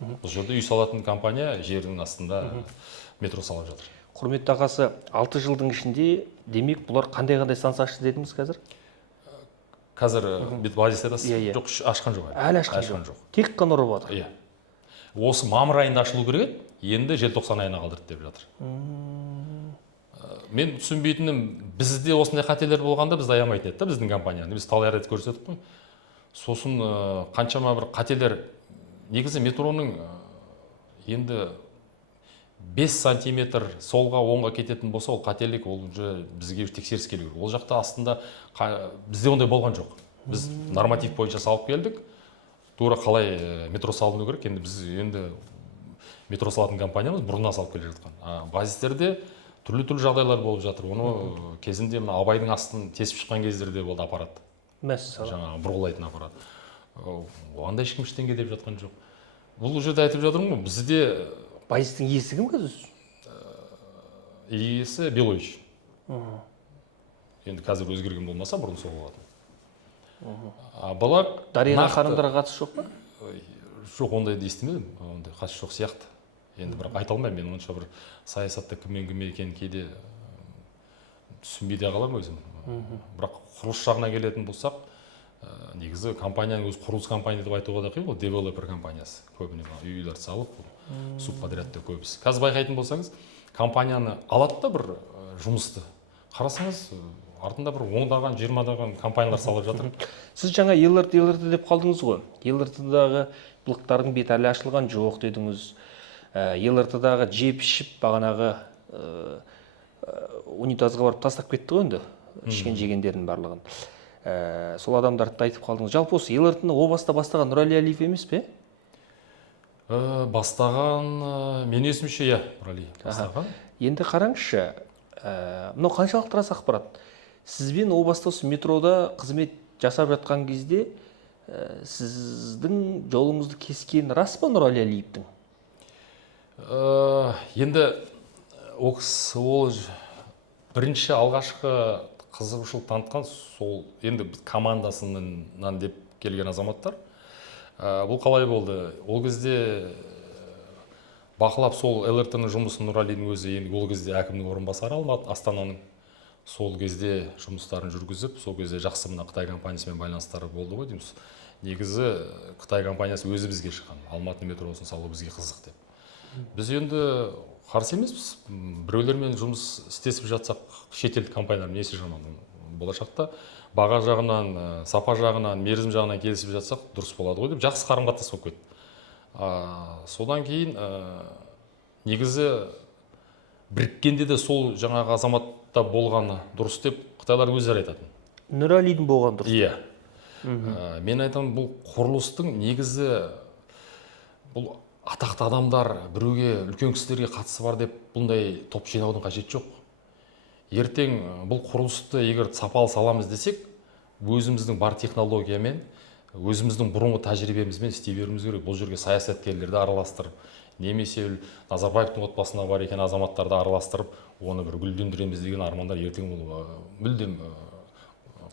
Бұл жерде үй салатын компания жердің астында метро салып жатыр. Құрметті ағасы, 6 жылдың ішінде демек бұлар қандай станция ашты дедіңіз қазір? Қазір базисте жоқ, ашқан жоқ. Әлі ашқан жоқ. Тек қана ұрып жатыр. Иә. Осы мамыр айында ашылу керек, енді желтоқсан айына қалдырды деп жатыр. Мен түсінбейтінім, бізде осындай қателер болғанда бізді аямайтын еді, біздің компанияны. Біз талай рет көрсеттік қой. Сосын қаншама бір қателер, негізі метроның енді 5 сантиметр солға оңға кететін болса, ол қателік, ол бізге тексеріс келу керек. Ол жақта астында бізде ондай болған жоқ. Біз норматив бойынша салып келдік. Тура қалай метро салыну керек, енді біз метро салатын компаниямыз бұрыннан салып келе жатқан. Базистерде түрлі жағдайлар болып жатыр. Оны кезінде Абайдың астын тесіп шыққан кездерде болды аппарат. Жаңағы бұрғылайтын аппарат. Оғанда ешкім ештеңе деп жатқан жоқ. Бұл жерде айтып жатырмын ғой, бізде Базистің иесі кім қазір? Иесі Белович. Енді қазір өзгерген болмаса, бұрын сол болатын. Балақ Дариға ханымдарға қатысы жоқ па? Жоқ, ондайды естімедім. Ондай қатысы жоқ сияқты. Енді бірақ айта алмаймын, мен онша бір саясатта кіммен кім екенін кейде түсінбей де қаламын өзім. Бірақ құрылыс жағына келетін болсақ, негізі компанияның өзі құрылыс компания деп айтуға да қиын, ол девелопер компаниясы. Көбіне үйлерді салып, субподрядта көбісі. Қазір байқайтын болсаңыз, компанияны алады да бір жұмысты. Қарасаңыз, артында бір 10-даған, 20-даған компаниялар салып жатыр. Сіз жаңа елорды деп қалдыңыз ғой. Елордадағы былықтардың беті әлі ашылған жоқ дедіңіз. Елордадағы жеп ішіп бағанағы унитазға барып тастап кетті ғой енді, ішкен жегендердің барлығын. Сол адамдарды айтып қалдыңыз. Жалпы осы елорданы о баста бастаған Нұрәлі Әлиев емес пе? Бастаған, мен есімше, иә, Нұрәлі бастаған. Енді қараңызшы, мынау қаншалықты рас ақпарат? Сізбен о баста осы метрода қызмет жасап жатқан кезде сіздің жолыңызды кескен рас па Нұрәлі Әлиевтің? Енді ол бірінші алғашқы қызығушылық танытқан сол енді командасынан деп келген азаматтар. Бұл қалай болды? Ол кезде бақылап сол ЛРТ-ның жұмысын Нұрәлидің өзі, енді ол кезде әкімнің орынбасары Алматы Астананың сол кезде жұмыстарын жүргізіп, сол кезде жақсы мына Қытай компаниясымен байланыстары болды ғой дейміз. Негізі Қытай компаниясы өзі бізге шыққан, Алматы метросын салу бізге қызық деп. Біз енді қарсы емеспіз, біреулермен жұмыс істесіп жатсақ, шетелдік компаниялар несі жаман. Болашақта баға жағынан, сапа жағынан, мерзім жағынан келісіп жатсақ, дұрыс болады ғой деп жақсы қарым-қатынас болып кетті. Содан кейін негізі біріккенде де сол жаңағы азаматта болғаны дұрыс деп қытайлар өздері айтатын. Нұрәлидің болған дұрыс. Иә. Мен айтамын, бұл құрылыстың негізі бұл атақты адамдар біреуге үлкен кісілерге қатысы бар деп бұндай топ жинаудың қажеті жоқ. Ертең бұл құрылысты егер сапалы саламыз десек, өзіміздің бар технологиямен, өзіміздің бұрынғы тәжірибемізбен істей беруіміз керек. Бұл жерге саясаткерлерді араластырып, немесе Назарбаевтың отбасына бар екен азаматтарды араластырып, оны бір гүлдендіреміз деген армандар ертең бұл мүлдем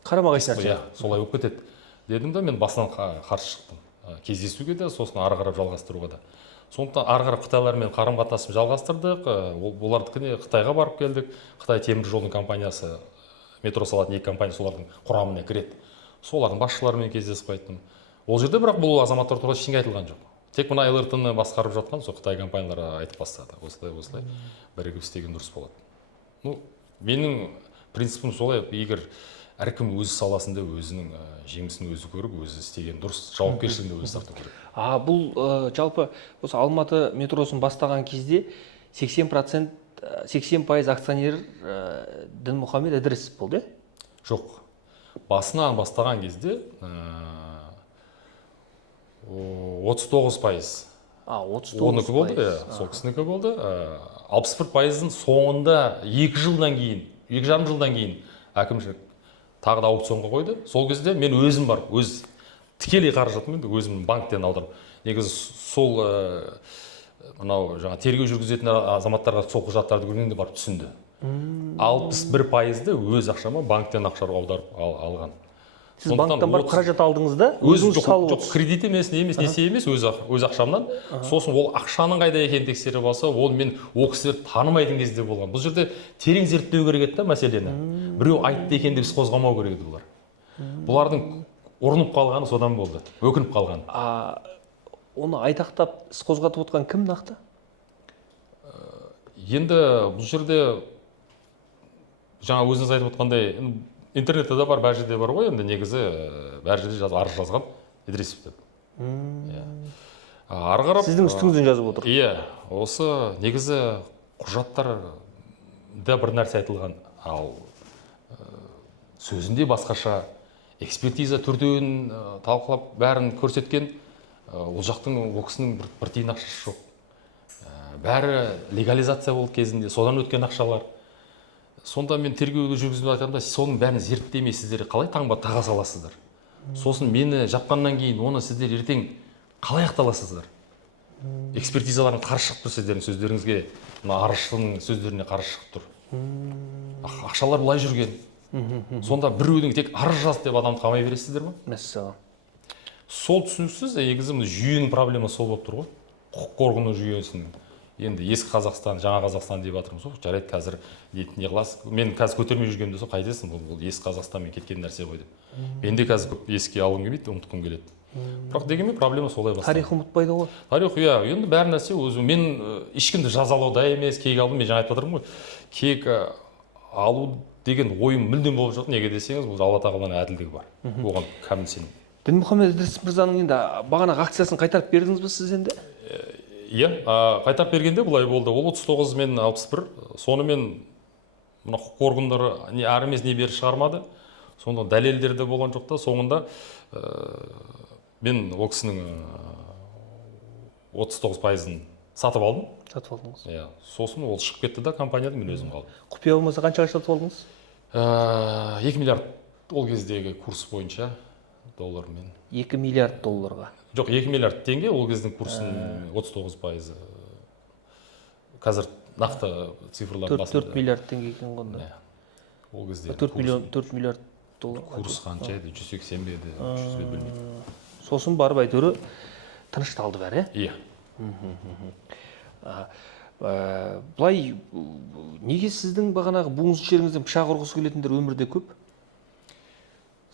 қарама-қайшы нәрсе. солай болып кетеді дедім да, мен басынан қарсы шықтым. Кездесуге де, сосын ары қарап жалғастыруға да. Сондықтан ары қарап Қытайлармен қарым-қатынасымызды жалғастырдық. Олардікіне Қытайға барып келдік. Қытай темір жолдың компаниясы, метро салатын 2 компания солардың құрамына кіреді. Солардың басшыларымен кездесіп қайттым. Ол жерде бірақ бұл азаматтар туралы ештеңе айтылған жоқ. Тек мына ЛРТ-ны басқарып жатқан сол Қытай компаниялары айтып бастады. Осылай бірігіп істеген дұрыс болады. Менің принципім солай, егер әркім өз саласында өзінің жемісін өзі көріп, өзі істеген дұрыс, жауапкершілігін өзі тарту керек. Бұл жалпы осы Алматы метросын бастаған кезде 80% акционер Дінмұхамед Ідрісов болды? Жоқ. Басынан бастаған кезде 39%. 39%. Оныкі болды, сол кісінікі болды. 61%-ын соңында 2 жылдан кейін, 2,5 жылдан кейін әкімшілік тағы да аукционға қойды. Сол кезде мен өзім барып, өз тікелей қаражатыммен өзім банктен алдырып. Негізі сол мынау жаңа тергеу жүргізетін азаматтарға сол құжаттарды көргенде барып түсінді. 61%-ды өз ақшама банктен ақша аударып алған. Сіз банктан барып қаражат алдыңыз да, өзіңіз салып отырсыз? Жоқ, кредит емес, несие емес, өз ақшамнан. Сосын ол ақшаның қайда екенін тексеріп алса, ол мен ол кісілерді танымайтын кезде болған. Бұл жерде терең зерттеу керек еді мәселені. Біреу айтты екен деп іс қозғамау керек еді бұлар. Бұлардың ұрынып қалғаны содан болды, өкініп қалғаны. Оны айтақтап іс қозғатып отқан кім нақты? Енді бұл жерде жаңа өзіңіз айтып отқандай, интернетте де бар, бәр жерде бар ғой, енді негізі бәр жерде арыз жазған Ідрісов деп. Ары қарап сіздің үстіңізден жазып отыр. Иә, осы негізі құжаттарда бір нәрсе айтылған, ал сөзінде басқаша, экспертиза төртеуін талқылап бәрін көрсеткен, ол жақтың ол кісінің бір тиын ақшасы жоқ. Бәрі легализация болды кезінде, содан өткен ақшалар. Сонда мен тергеуге жүргізіп айтқанда, соның бәрін зерттемей сіздер қалай таңба таға саласыздар? Сосын мені жапқаннан кейін оны сіздер ертең қалай ақталасыздар? Экспертизалардың қарсы шығып тұр сіздердің сөздеріңізге, мына арызшының сөздеріне қарсы шығып тұр. Ақшалар былай жүрген. Сонда біреудің тек арыз жаз деп адамды қамай бересіздер ме? Мәссаған. Сол түсініксіз, негізі жүйенің проблемасы сол болып тұр ғой. Құқық қорғау жүйесінің. Енді ескі Қазақстан, жаңа Қазақстан деп жатырмыз ғой. Жарайды, қазір не қыласыз? Мен қазір көтермей жүргенімде сол қайтесің, бұл ескі Қазақстанмен кеткен нәрсе ғой деп. Мен де қазір көп еске алғым келмейді, ұмытқым келеді. Бірақ дегенмен проблема солай басталды. Тарих ұмытпайды ғой. Тарих, иә, енді бәр нәрсе өзі. Мен ешкімді жазалауда емес, кек алдым, мен жаңа айтып жатырмын ғой. Кек алу деген ойым мүлдем болып жоқ. Неге десеңіз, бұл Алла тағаланың әділдігі бар. Оған кәміл сенемін. Дінмұхамед Ідрісов мырзаның енді бағанағы акциясын қайтарып бердіңіз бе сіз енді? Иә, қайтарып бергенде бұлай болды. Ол 39 мен 61, сонымен мына құқық органдары не ары емес не бері шығармады. Сонда дәлелдер де болған жоқ та, соңында мен ол кісінің 39%-ын сатып алдым. Сатып алдыңыз. Иә, сосын ол шығып кетті да компаниядан, мен өзім қалдым. Құпия болмаса қаншаға сатып алдыңыз? 2 миллиард ол кездегі курс бойынша доллармен. 2 миллиард долларға. Жоқ, 2 миллиард теңге, ол кездің курсының 39%. Қазір нақты цифрлар басында. 4 миллиард теңге екен ғонда. Ол кезде 4 миллиард доллар. Курс қанша еді? 180 бе еді? 100 бе білмеймін. Сосын барып әйтеуір тынышталды бәрі, иә? Бұлай, неге сіздің бағанағы буынсыз жеріңізден пышақ ұрғысы келетіндер өмірде көп?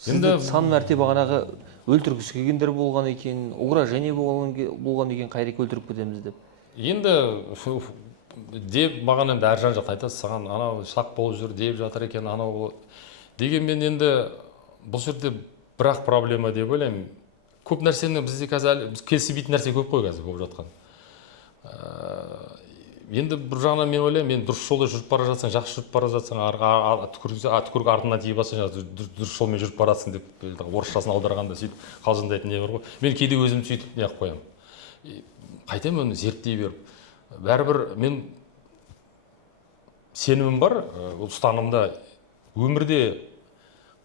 Сізді сан мәрте бағанағы өлтіргісі келгендер болған екен, угрожение болған екен, қайрек өлтіріп кетеміз деп. Енді деп маған енді әр жан жақты айтады, саған анау шақ болып жүр деп жатыр екен, анау дегенмен енді бұл жерде бірақ проблема деп ойлаймын. Көп нәрсені бізде қазір келісбейтін нәрсе көп қой қазір болып жатқан. Енді бір жағынан мен ойлаймын, мен дұрыс жолда жүріп бара жатсаң, жақсы жүріп бара жатсаң, түкірік артына тиіп алсаң, дұрыс жолмен жүріп барасың деп орысшасын аударғанда сөйтіп қалжыңдайтын не бар ғой. Мен кейде өзім сөйтіп не қылып қоямын. қайтемін оны зерттей беріп. Бәрібір мен сенімім бар, ұстанымда өмірде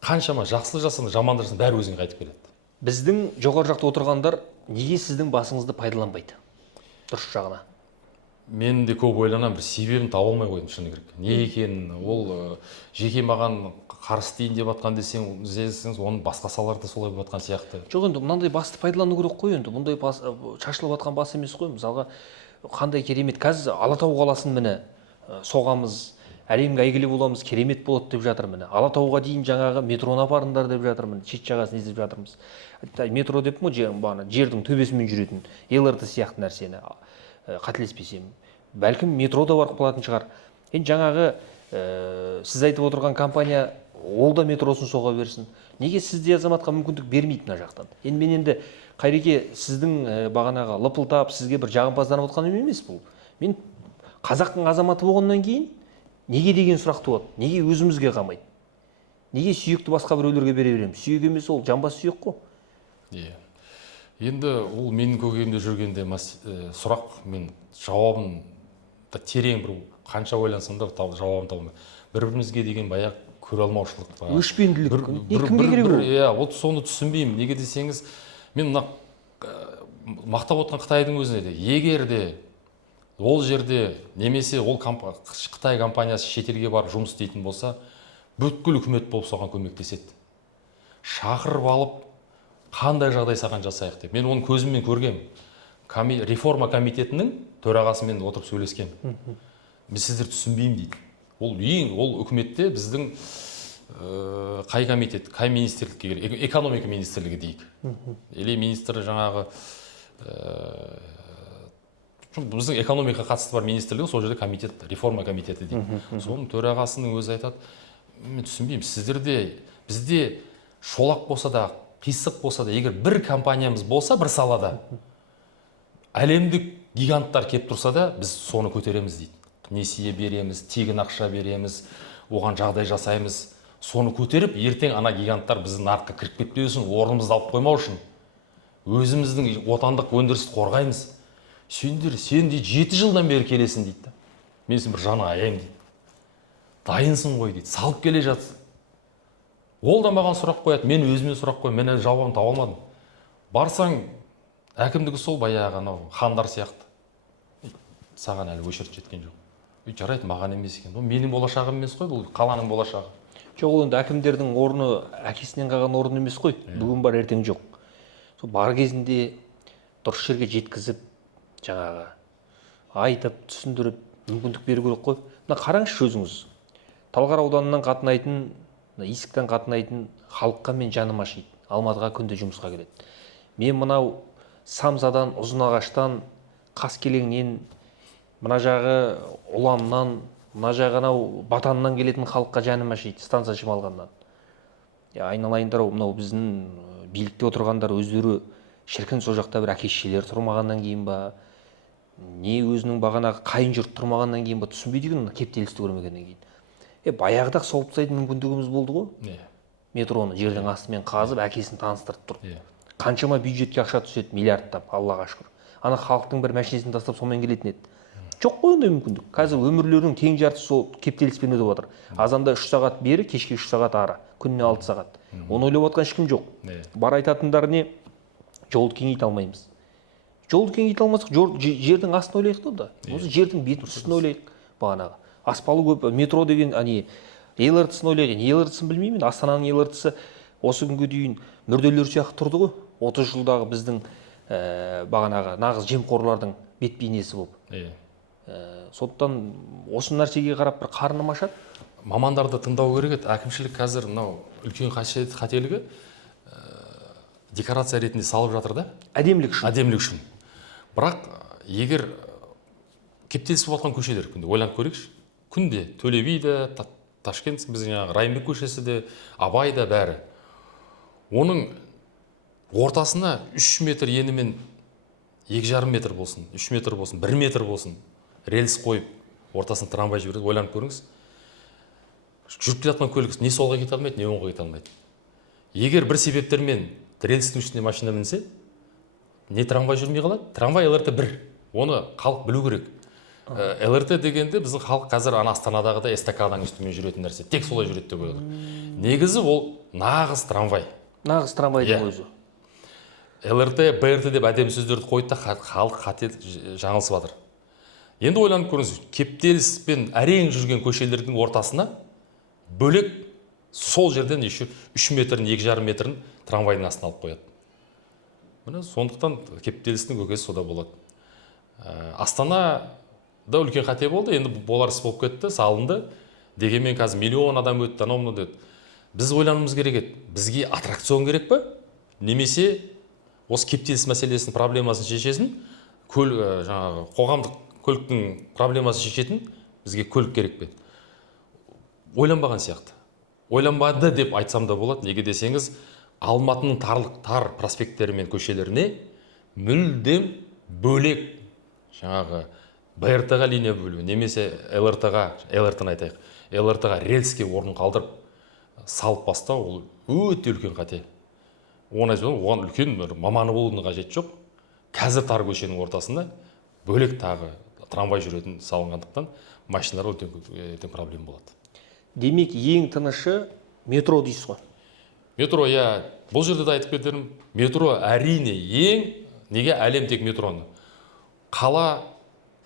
қаншама жақсылық жасасын, жамандық жасасын, бәрі өзіңе қайтып келеді. Біздің жоғары жақта отырғандар неге сіздің басыңызды пайдаланбайды? Дұрыс жағына. Мен де көп ойланамын, бір себебін таба алмай қойдым шыны керек. Не екенін, ол жеке маған қарсы дейін деп жатқан десеңіз, оның басқа салаларда солай болып жатқан сияқты. Жоқ, енді мынандай басты пайдалану керек қой, енді мұндай шашылып жатқан бас емес қой. Мысалға қандай керемет, қазір Алатау қаласын міне соғамыз, әлемге әйгілі боламыз, керемет болады деп жатыр міне. Алатауға дейін жаңағы метроны апарыңдар деп жатырмын, шет жағасын іздеп жатырмыз. Метро деп ме, жердің төбесімен жүретін ЛРТ сияқты нәрсені, қателеспесем. Бәлкім метро да бар болатын шығар. Енді жаңағы сіз айтып отырған компания ол да метросын соға берсін. Неге сізде азаматқа мүмкіндік бермейді мына жақтан? Енді мен енді Қайреке, сіздің бағанағы лыпылдап сізге бір жағымпазданып отқаным емес бұл. Мен қазақтың азаматы болғаннан кейін неге деген сұрақ туады? Неге өзімізге қалмайды? Неге сүйекті басқа біреулерге бере береміз? Сүйек емес, ол жамбас сүйек қой. Иә. Енді ол менің көкейімде жүргенде сұрақ, мен жауабын да терең бір қанша ойлансам да жауабын табылмай. Бір-бірімізге деген баяғы көре алмаушылық па. Өшпенділік. Кімге керек ол? Иә, ол соны түсінбеймін. Неге десеңіз, мен мына мақтап отқан Қытайдың өзіне де, егер де ол жерде немесе ол Қытай компаниясы шетелге барып жұмыс істейтін болса, бүткіл үкімет болып соған көмектеседі. Шақырып алып, қандай жағдай саған жасайық деп. Мен оны көзіммен көргем. Реформа комитетінің төрағасымен отырып сөйлескен. Біз сіздер түсінбеймін дейді. Ол үкіметте біздің қай комитет, қай министрлікке керек, экономика министрлігі дейік. Или министрі жаңағы біздің экономика қатысты бар министрлігі, сол жерде комитет, реформа комитеті дейік. Соның төрағасының өзі айтады, мен түсінбеймін, сіздерде, бізде шолақ болса да, қисық болса да, егер бір компаниямыз болса бір салада, әлемдік гиганттар кеп тұрса да, біз соны көтереміз дейді. Несие береміз, тегін ақша береміз, оған жағдай жасаймыз. Соны көтеріп, ертең ана гиганттар біздің нарыққа кіріп кетпеу үшін, орнымызды алып қоймау үшін, өзіміздің отандық өндірісті қорғаймыз. Сен дейді 7 жылдан бері келесің дейді. Мен сен бір жаны аяйым дейді. Дайынсың ғой дейді, салып келе жатсың. Ол да маған сұрақ қояды, мен өзіме сұрақ қоямын, мен әлі жауабын таба алмадым. Барсаң, әкімдігі сол баяғы анау хандар сияқты. Саған әлі өшіріп жеткен жоқ. Жарайды, маған емес екен. Ол менің болашағым емес қой, бұл қаланың болашағы. Жоқ, ол енді әкімдердің орны әкесінен қалған орын емес қой. Бүгін бар, ертең жоқ. Сол бар кезінде дұрыс жерге жеткізіп, жаңағы айтып, түсіндіріп, мүмкіндік беру керек қой. Мына қараңызшы өзіңіз. Талғар ауданынан қатынайтын, Есіктен қатынайтын халыққа мен жаным ашиды. Алматыға күнде жұмысқа келеді. Мен мынау Самсадан, Ұзынағаштан, Қаскелеңнен, мына жағы Ұланнан, мына жағы Батаннан келетін халыққа жаным ашиды, станция шымалғаннан. Айналайындар, мынау біздің билікте отырғандар өздері шіркін сол жақта бір әке-шешелер тұрмағаннан кейін ба, не өзінің бағанағы қайын жұрт тұрмағаннан кейін ба, түсінбейді екен кептелісті көрмегеннен кейін. Баяғыда солып тастайтын мүмкіндігіміз болды ғой. Метроны жердің астымен қазып, әкесін таныстырып тұр. Қаншама бюджетке ақша түседі, миллиардтап, Аллаға шүкір. Ана халықтың бір мәшинесін тастап сонымен келетін еді. Жоқ қой ондай мүмкіндік. Қазір өмірлерінің тең жартысы сол кептеліспен өтіп жатыр. Азанда 3 сағат бері, кешке 3 сағат ары, күніне 6 сағат. Оны ойлап жатқан ешкім жоқ. Бар айтатындар не? Жолды кеңейте алмаймыз. Жолды кеңейте алмасақ, жердің астын ойлайық да. Осы жердің бетін үстін ойлайық. Бағанағы аспалы көп, метро деген ЛРТ-сын ойлайық. ЛРТ-сын білмеймін. Астананың ЛРТ-сы осы күнге дейін мүрделер сияқты тұрды ғой. 30 жылдағы біздің бағанағы нағыз жемқорлардың бет бейнесі болып. Сондықтан осы нәрсеге қарап бір қарным ашады. Мамандарды тыңдау керек еді. Әкімшілік қазір мынау үлкен қателігі декорация ретінде салып жатыр да. Әдемілік үшін. Әдемілік үшін. Бірақ егер кептеліс болып жатқан көшелер күнде ойланып көрейікші. Күнде Төле би де, Ташкент, біздің Райымбек көшесі де, Абай да бәрі. Оның ортасына 3 метр енімен 2,5 метр болсын, 3 метр болсын, 1 метр болсын, рельс қойып, ортасына трамвай жібереді, ойланып көріңіз. Жүріп келатқан көлік не солға кете алмайды, не оңға кете алмайды. Егер бір себептермен рельстің үстіне машина мінсе, не трамвай жүрмей қалады? Трамвай ЛРТ бір. Оны халық білу керек. ЛРТ дегенде біздің халық қазір ана Астанадағыдай эстакаданың үстімен жүретін нәрсе. Тек солай жүреді деп ойлады. Негізі ол нағыз трамвай. Нағыз трамвайдың өзі. ЛРТ, БРТ деп әдемі сөздерді қойды да халық қате жаңылысып жатыр. Енді ойланып көріңіз, кептеліс пен әрең жүрген көшелердің ортасына бөлек сол жерден еще 3 метрін, 2,5 метрін трамвайдың астына алып қояды. Міне сондықтан кептелістің көкесі сода болады. Астанада үлкен қате болды, енді болар іс болып кетті, салынды. Дегенмен қазір миллион адам өтті, анау деді. Біз ойлануымыз керек еді. Бізге аттракцион керек пе? Немесе осы кептеліс мәселесінің проблемасын шешесін, жаңағы қоғамдық көліктің проблемасын шешетін бізге көлік керек пе? Ойланбаған сияқты. Ойланбады деп айтсам да болады. Неге десеңіз, Алматының тар проспекттері мен көшелеріне мүлдем бөлек жаңағы БРТ-ға линия бөлу, немесе ЛРТ-ны айтайық, ЛРТ-ға рельске орнын қалдырып салып бастау, ол өте үлкен қате. Оған үлкен маманы болудың қажеті жоқ. Қазір тар көшенің ортасында бөлек тағы трамвай жүретін салынғандықтан машиналар өте проблема болады. Демек, ең тынышы метро дейсіз ғой. Метро, бұл жерде де айтып кетерім, метро әрине неге әлем тек метроны? Қала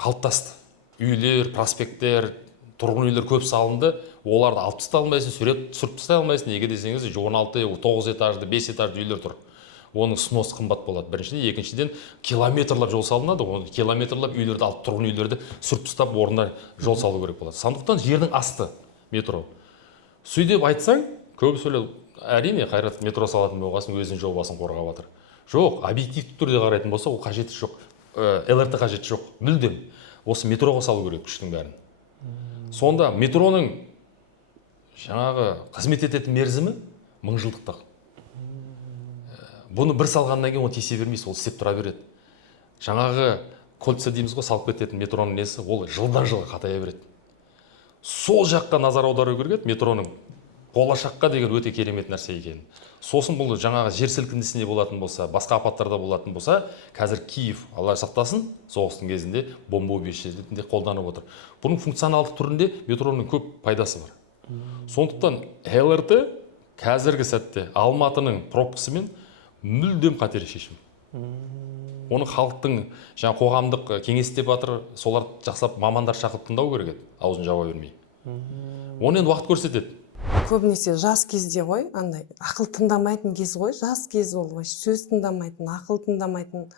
қалыптасты. Үйлер, проспекттер, тұрғын үйлер көп салынды. Оларды алып тастай алмайсың, сүріп тастай алмайсың. Неге десеңіз, 16, 9 этажды, 5 этажды үйлер тұр. Оның снос қымбат болады. Біріншіден, екіншіден километрлап жол салынады. Оны километрлап үйлерді алып, тұрғын үйлерді сүріп тастап, орнына жол салу керек болады. Сондықтан жердің асты метро. Сөйдеп айтсаң, көбісі ойлайды, әрине Қайрат метро салатын болғасын өзінің жобасын қорғап жатыр. Жоқ, объективті түрде қарайтын болса, ол қажеті жоқ. ЛРТ қажеті жоқ. Мүлдем. Осы метроға салу керек күштің бәрін. Сонда метроның жаңағы қызмет ететін мерзімі 1000 жылдықта. Бұны бір салғаннан кейін оны тесе бермейсіз, ол істеп тұра береді. Жаңағы кольца дейміз ғой, салып кететін метроның несі, ол жылдан жылға қатая береді. Сол жаққа назар аудару керек, метроның болашаққа деген өте керемет нәрсе екен. Сосын бұл жаңағы жер сілкінісінде болатын болса, басқа апаттарда болатын болса, қазір Киев, Алла сақтасын, соғыстың кезінде бомба убежище ретінде қолданып отыр. Бұның функционалдық түрінде метроның көп пайдасы бар. Сондықтан ЛРТ қазіргі сәтте Алматының пробкасымен мүлдем қатер шешім. Оны халықтың жаңа қоғамдық кеңес деп жатыр, солар жақсылап мамандар шақырып тыңдау керек еді, аузын жауа бермей. Оны енді уақыт көрсетеді. Көбінесе жас кезде ғой, андай ақыл тыңдамайтын кез ғой, жас кез ол ғой, сөз тыңдамайтын, ақыл тыңдамайтын.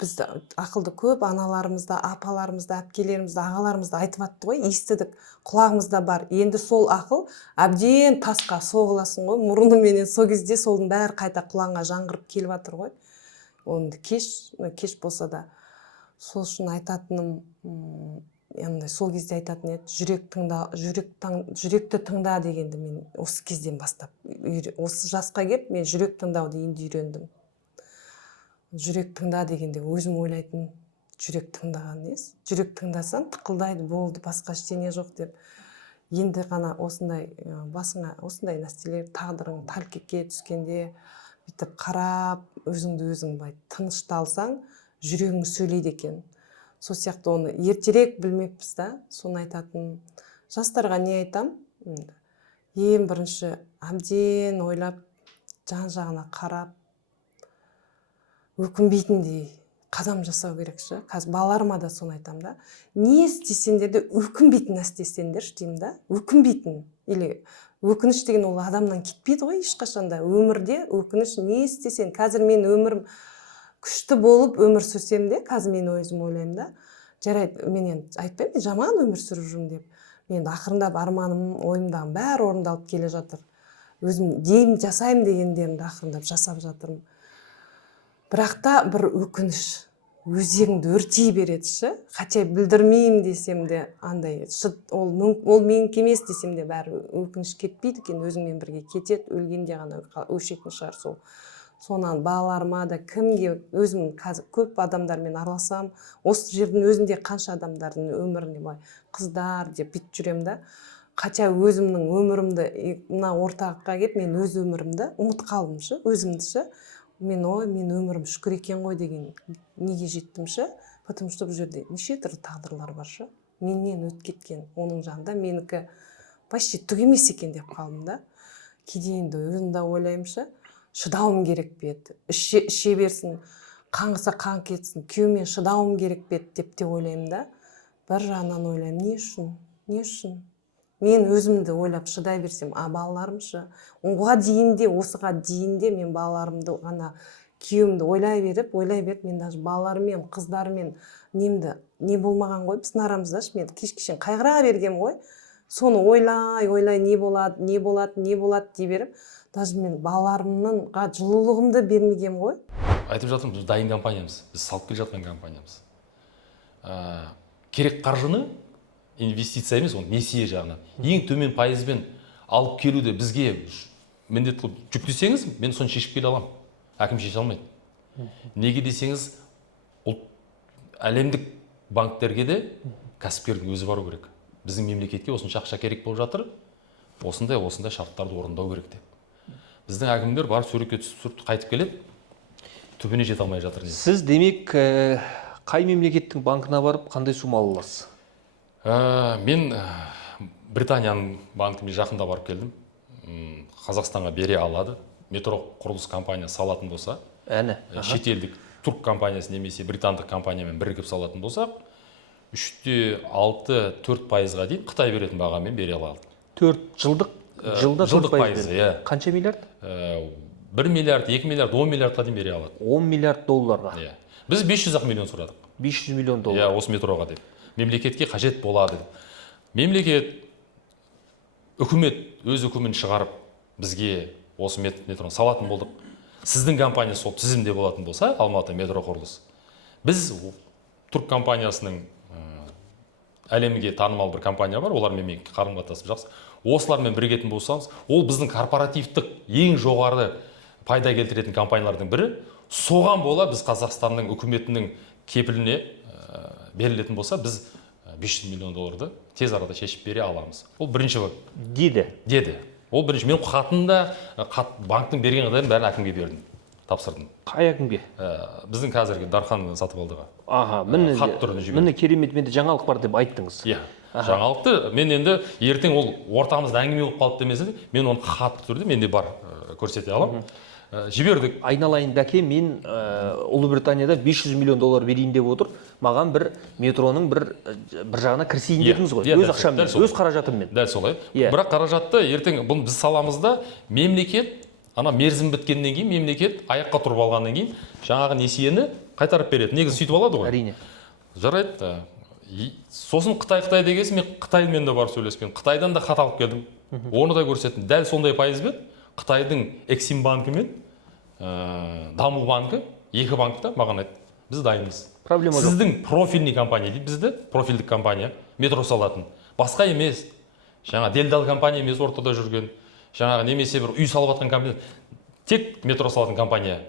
Біз ақылды көп аналарымызда, апаларымызда, әпкелерімізді, ағаларымызды айтып атты ғой, естідік, құлағымызда бар. Енді сол ақыл әбден тасқа соғыласың ғой, мұрныменен сол кезде солдың бәрі қайта құлағыңа жаңғырып келіп жатыр ғой. Оны кеш болса да сол үшін айтатыным, яғни сол кезде айтатын еді, жүректі тыңда дегенді мен осы кезден бастап, осы жасқа келіп мен жүрек тыңдауды енді үйрендім. Жүрек тыңда дегенде өзім ойлайтын жүрек тыңдаған емес. Жүрек тыңдасаң тықылдайды, болды, басқа ештеңе жоқ деп. Енді ғана басыңа осындай нәрселер, тағдырың тәлкекке түскенде бүйтіп қарап, өзіңді өзің тынышталсаң, жүрегің сөйлейді екен. Сол сияқты оны ертерек білмеппіз да, соны айтатын. Жастарға не айтам? Ең бірінші әбден ойлап, жан-жағына қарап, өкінбейтіндей қадам жасау керекші. Қазір балаларыма да соны айтам да. Не істесеңдер де өкінбейтін істесеңдер деймін да. Өкінбейтін. Или өкініш деген ол адамнан кетпейді ғой ешқашанда. Өмірде өкініш не істесең. Қазір мен өмірім күшті болып өмір сүрсем де, қазір мен өзім ойлаймын да. Жарайды, мен айтпаймын, жаман өмір сүріп жүрмін деп. Мен ақырындап арманым, ойымдағы бәрі орындалып келе жатыр. Өзім деймін, жасаймын дегендерімді ақырындап жасап жатырмын. Бірақ та бір өкініш өзегіңді өртей береді. Хотя білдірмеймін десем де, андай ол менікі емес десем де бәрі өкініш кетпейді екен, өзіңмен бірге кетеді, өлгенде ғана өшетін шығар сол. Сонан балаларыма да кімге өзім қазір көп адамдармен араласам, осы жердің өзінде қанша адамдардың өміріне қыздар деп бүйтіп жүрем да. Хотя өзімнің өмірімді мына ортаққа келіп мен өз өмірімді ұмыт қалдым өзімді. мен өмірім шүкір екен ғой деген неге жеттім ше, потому что бұл жерде неше түрлі тағдырлар бар ше, менен өтіп кеткен, оның жанында менікі почти түк емес екен деп қалдым да. Кейде енді өзім де ойлаймын ше, шыдауым керек пе еді, іше берсін, қаңғыса қан кетсін, күйеумен шыдауым керек пе еді деп те ойлаймын да. Бір жағынан ойлаймын, не үшін? Мен өзімді ойлап шыдай берсем, балаларым ше, осыға дейін де мен балаларымды ғана күйеуімді ойлай беріп, мен даже балаларыммен, қыздарымен не болмаған ғой, біздің арамызда мен кеш-кешен қайғыра бергем ғой. Соны ойлай, не болады дей беріп, даже мен балаларымға жылулығымды бермегем ғой. Айтып жатырмын, біз дайын компаниямыз, біз салып келе жатқан компаниямыз. Керек қаржыны инвестиция емес, оны несие жағынан ең төмен пайызбен алып келуді бізге міндет қылып жүктесеңіз, мен соны шешіп келе аламын. Әкім шеше алмайды. Неге десеңіз, әлемдік банктерге де кәсіпкердің өзі бару керек. Біздің мемлекетке осынша ақша керек болып жатыр, осындай шарттарды орындау керек деп. Біздің әкімдер барып суретке түсіп қайтып келеді, түбіне жете алмай жатыр. Сіз демек қай мемлекеттің банкына барып қандай сумма ала аласыз? Мен Британияның банкіне жақында барып келдім. Қазақстанға бере алады. Метро құрылыс компаниясы салатын болса, шетелдік турк компаниясы немесе британдық компаниямен бірігіп салатын болсақ, 3,6-4% дейін Қытай беретін бағамен бере алады. 4 жылдық пайызы. Қанша миллиард? 1 миллиард, 2 миллиард, 10 миллиардқа дейін бере алады. 10 миллиард долларға. Біз 500 миллион сұрадық. 500 миллион доллар. Осы метроға деп. Мемлекетке қажет болады. Мемлекет, үкімет өз үкімін шығарып, бізге осы метроны салатын болдық. Сіздің компания сол тізімде болатын болса, Алматы метро құрылыс. Біз турк компаниясының әлемге танымал бір компания бар, олармен қарым-қатынасып жақсы. Осылармен бірігетін болсаңыз, ол біздің корпоративтік ең жоғары пайда келтіретін компаниялардың бірі. Соған бола біз Қазақстанның үкіметінің кепіліне берілетін болса, біз 500 миллион долларды тез арада шешіп бере аламыз. Ол бірінші деді. Ол бірінші. Мен хатында банктың берген қадарын бәрін әкімге бердім, тапсырдым. Қай әкімге? Біздің қазіргі Дархан Сатыбалдыға. Хат түрінде жібердім. Міне керемет, менде жаңалық бар деп айттыңыз. Жаңалықты мен енді ертең ол ортамызда әңгіме болып қалды демесе, мен оны хат түрде менде бар көрсете аламын. Жібердік. Айналайын бәке, мен Ұлыбританияда 500 миллион доллар берейін деп отыр. Маған бір метроның бір жағына кірсейін дедіңіз ғой. Өз ақшаммен, өз қаражатыммен. Дәл солай. Бірақ қаражатты ертең бұл біз саламызда мемлекет, мерзім біткеннен кейін мемлекет аяққа тұрып алғаннан кейін жаңағы несиені қайтарып береді. Негізі сөйтіп алады ғой. Әрине. Жарайды. Сосын Қытай дегенсін, мен Қытаймен де барып сөйлескен. Қытайдан да хат алып келдім. Оны да көрсеттім. Дәл сондай пайызбен Қытайдың Эксим банкі мен Даму банкі, екі банкта маған айтты, біз дайынбыз. Проблема жоқ. Сіздің профильный компания дейді бізді, профильдік компания, метро салатын. Басқа емес, жаңа делдал компания емес ортада жүрген, жаңағы немесе бір үй салып жатқан компания, тек метро салатын компания.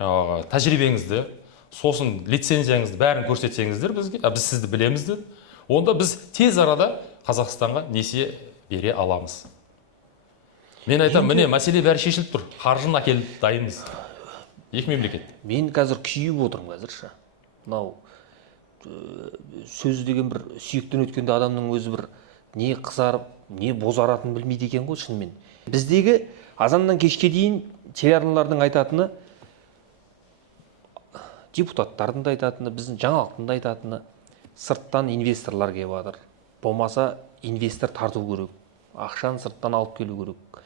Жаңағы тәжірибеңізді, сосын лицензияңызды бәрін көрсетсеңіздер бізге, біз сізді білеміз деді. Онда біз тез арада Қазақстанға несие бере аламыз. Мен айтам, міне мәселе бәрі шешіліп тұр. Қаржыны әкеліп дайынбыз. Екі мемлекет. Мен қазір күйіп отырмын қазірше. Мынау сөз деген бір сүйектен өткенде адамның өзі бір не қызарып, не бозаратын білмейді екен ғой шынымен. Біздегі азаннан кешке дейін телеарналардың айтатыны, депутаттардың да айтатыны, біздің жаңалықтың да айтатыны, сырттан инвесторлар келіп жатыр. Болмаса инвестор тарту керек. Ақшаны сырттан алып келу керек.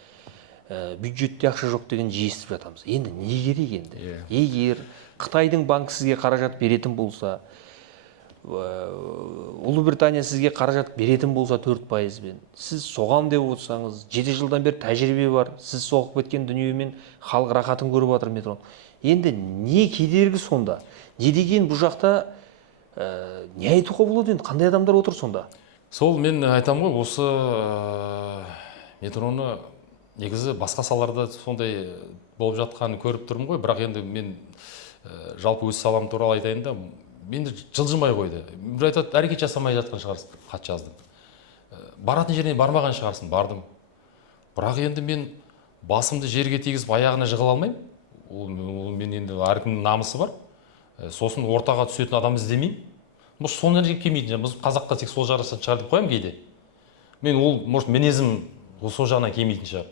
Бюджетте ақша жоқ деген естіп жатамыз. Енді не керек енді? Егер Қытайдың банкі сізге қаражат беретін болса, Ұлыбритания сізге қаражат беретін болса 4%-бен, сіз соғам деп отырсаңыз, 7 жылдан бері тәжірибе бар, сіз соғып кеткен дүниемен халық рахатын көріп жатыр метро. Енді не кедергі сонда? Не деген бұл жақта не айтуға болады енді? Қандай адамдар отыр сонда? Сол мен айтам ғой, осы метроны негізі басқа салаларда сондай болып жатқанын көріп тұрмын ғой, бірақ енді мен жалпы өз салам туралы айтайын да, менде жылжымай қойды. Бір айтады, әрекет жасамай жатқан шығарсың, хат жаздым. Баратын жеріне бармаған шығарсың, бардым. Бірақ енді мен басымды жерге тигізіп аяғына жығыла алмаймын. ол мен енді әркімнің намысы бар. Сосын ортаға түсетін адам іздемеймін. Может, соны келмейтін, біз қазаққа тек сол жарасатын шығар деп қоямын кейде. Мен ол, может, мінезім сол жағынан келмейтін шығар.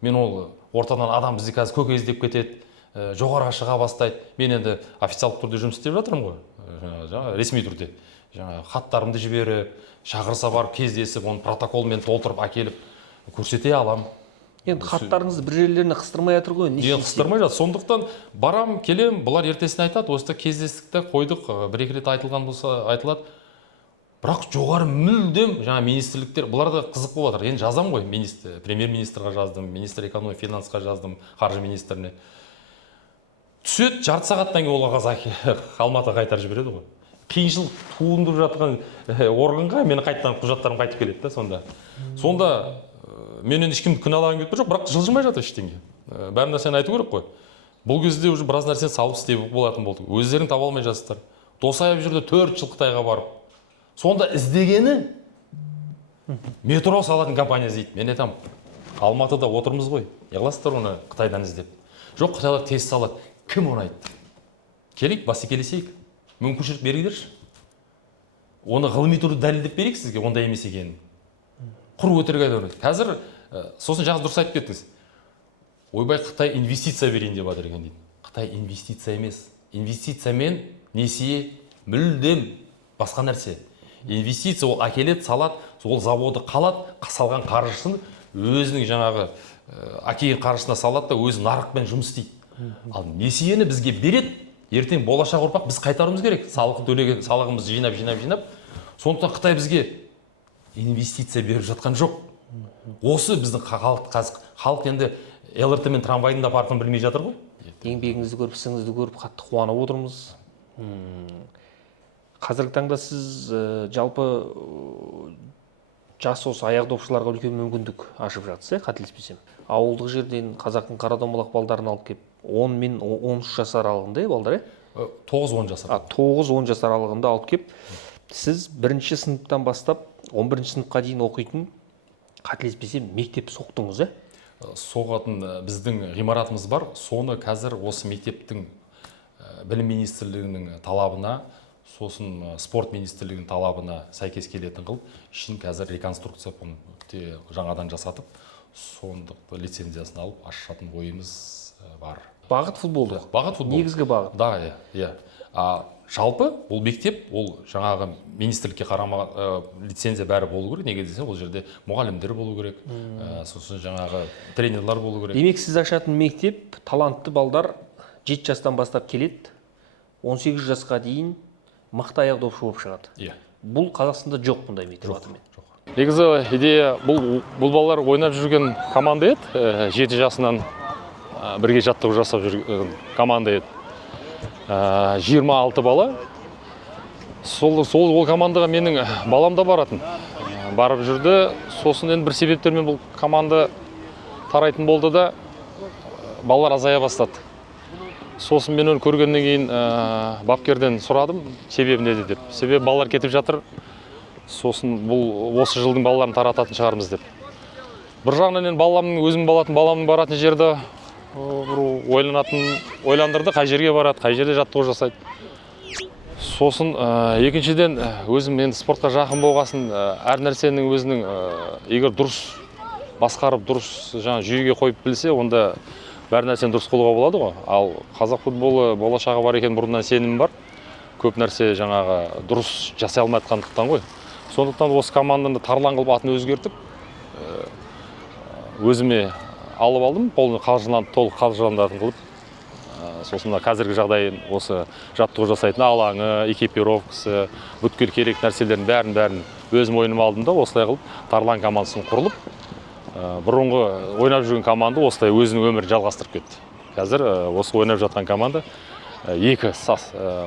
Мен ол ортадан адам бізде қазір көке іздеп кетеді, жоғарыға шыға бастайды. Мен енді официалдық түрде жұмыс істеп жатырмын ғой, жаңа ресми түрде. Жаңа хаттарымды жіберіп, шақырса барып кездесіп, оны протоколмен толтырып әкеліп көрсете аламын. Енді хаттарыңызды бір жерлеріне қыстырмай жатыр ғой. Қыстырмай жатыр. Сондықтан барам, келем, бұлар ертесіне айтады, осыда кездестікті қойдық, бір-екі рет айтылған болса айтылады. Бірақ жоғары мүлдем жаңа министрліктер, бұлар да қызық болып жатыр. Енді жазам ғой, премьер-министрға жаздым, министр экономика, финансқа жаздым, қаржы министріне. Түсет, жарты сағаттан кейін ол қағаз Алматыға қайтарып жібереді ғой. Қиыншылық туындып жатқан органға мені қайтадан құжаттарым қайтып келеді да сонда. Мен енді ешкімді күнәлаған кетіп жоқ, бірақ жылжымай жатыр ештеңе. Бәрі нәрсені айту керек қой. Бұл кезде уже біраз нәрсені салып істеп болатын болды. Өздерің таба алмай жатсыздар. Досаев жүрді 4 жыл Қытайға барып. Сонда іздегені метро салатын компания іздейді. Мен айтамын, Алматыда отырмыз ғой. Неғыласыздар оны Қытайдан іздеп. Жоқ, Қытайлар тез салады. Кім оны айтты? Келейік, бәсекелесейік. Мүмкіншілік беріңдерші. Оны ғылыми түрде дәлелдеп берейік сізге, ондай емес екенін. Құр өтірік айтып. Қазір сосын жаңа дұрыс айтып кеттіңіз. Ойбай, Қытай инвестиция берейін деп жатыр екен дейді. Қытай инвестиция емес. Инвестиция мен несие мүлдем басқа нәрсе. Инвестиция ол әкеледі, салады, ол заводы қалады, салған қаржысын өзінің жаңағы әкелген қаржысына салады да өзі нарықпен жұмыс істейді. Ал несиені бізге береді, ертең болашақ ұрпақ біз қайтаруымыз керек. Салық төлеген салығымызды жинап. Сондықтан Қытай бізге инвестиция беріп жатқан жоқ. Осы біздің халық енді ЛРТ мен трамвайдың да парқын білмей жатыр ғой. Еңбегіңізді көріп, ісіңізді көріп қатты қуанып отырмыз. Қазіргі таңда сіз жалпы жас осы аяқдопшыларға үлкен мүмкіндік ашып жатсыз, қателеспесем. Ауылдық жерден қазақтың қарадомалақ балдарын алып келіп, 10 мен 13 жас аралығында балдар, 9-10 жас аралығында. 9-10 жас аралығында алып келіп, сіз 1-ші сыныптан бастап 11-ші сыныпқа дейін оқитын, қателеспесем, мектеп соқтыңыз, Соғатын біздің ғимаратымыз бар. Соны қазір осы мектептің білім министрлігінің талабына, сосын спорт министрлігінің талабына сәйкес келетін қылып, ішін қазір реконструкция жаңадан жасатып, сондық лицензиясын алып ашатын ойымыз бар. Бағыт футболды? Бағыт футбол. Негізгі бағыт? Да, иә. Жалпы ол мектеп, ол жаңағы министрлікке қарама лицензия бәрі болу керек. Неге десе, ол жерде мұғалімдер болу керек, сосын жаңағы тренерлар болу керек. Демек, сіз ашатын мектеп, талантты балдар 7 жастан бастап келеді, 18 жасқа дейін мықты аяқдопшы болып шығады. Иә. Бұл Қазақстанда жоқ бұндай мектеп атымен. Негізі идея бұл балалар ойнап жүрген команда еді, 7 жасынан бірге жаттығу жасап жүрген команда еді. 26 бала. Ол командаға менің балам да баратын. Барып жүрді. Сосын енді бір себептермен бұл команда тарайтын болды да балалар азая бастады. Сосын мен оны көргеннен кейін бапкерден сұрадым, себебі неде деп. Себебі балалар кетіп жатыр. Сосын бұл осы жылдың балаларын тарататын шығармыз деп. Бір жағынан енді баламның баратын жерді ойландырды, қай жерге барады, қай жерде жаттығу жасайды. Сосын екіншіден өзім енді спортқа жақын болғасын, әр нәрсенің өзінің егер дұрыс басқарып, дұрыс жүйеге қойып білсе, онда бәр нәрсені дұрыс қолға болады ғой. Ал қазақ футболы болашағы бар екен бұрыннан сенім бар. Көп нәрсе жаңағы дұрыс жасай алмайтқандықтан ғой. Сондықтан осы команданы тарлан қылып атын өзгертіп, өзіме алып алдым, толық қаржыландыратын қылып. Сосын қазіргі жағдайын осы жаттығу жасайтын алаңы, экипировкасы, бүткіл керек нәрселерін бәрін өзім ойныма алдым да, осылай қылып тарлан командасын құрылып, бұрынғы ойнап жүрген команда осылай өзінің өмірін жалғастырып кетті. Қазір осы ойнап жатқан команда 2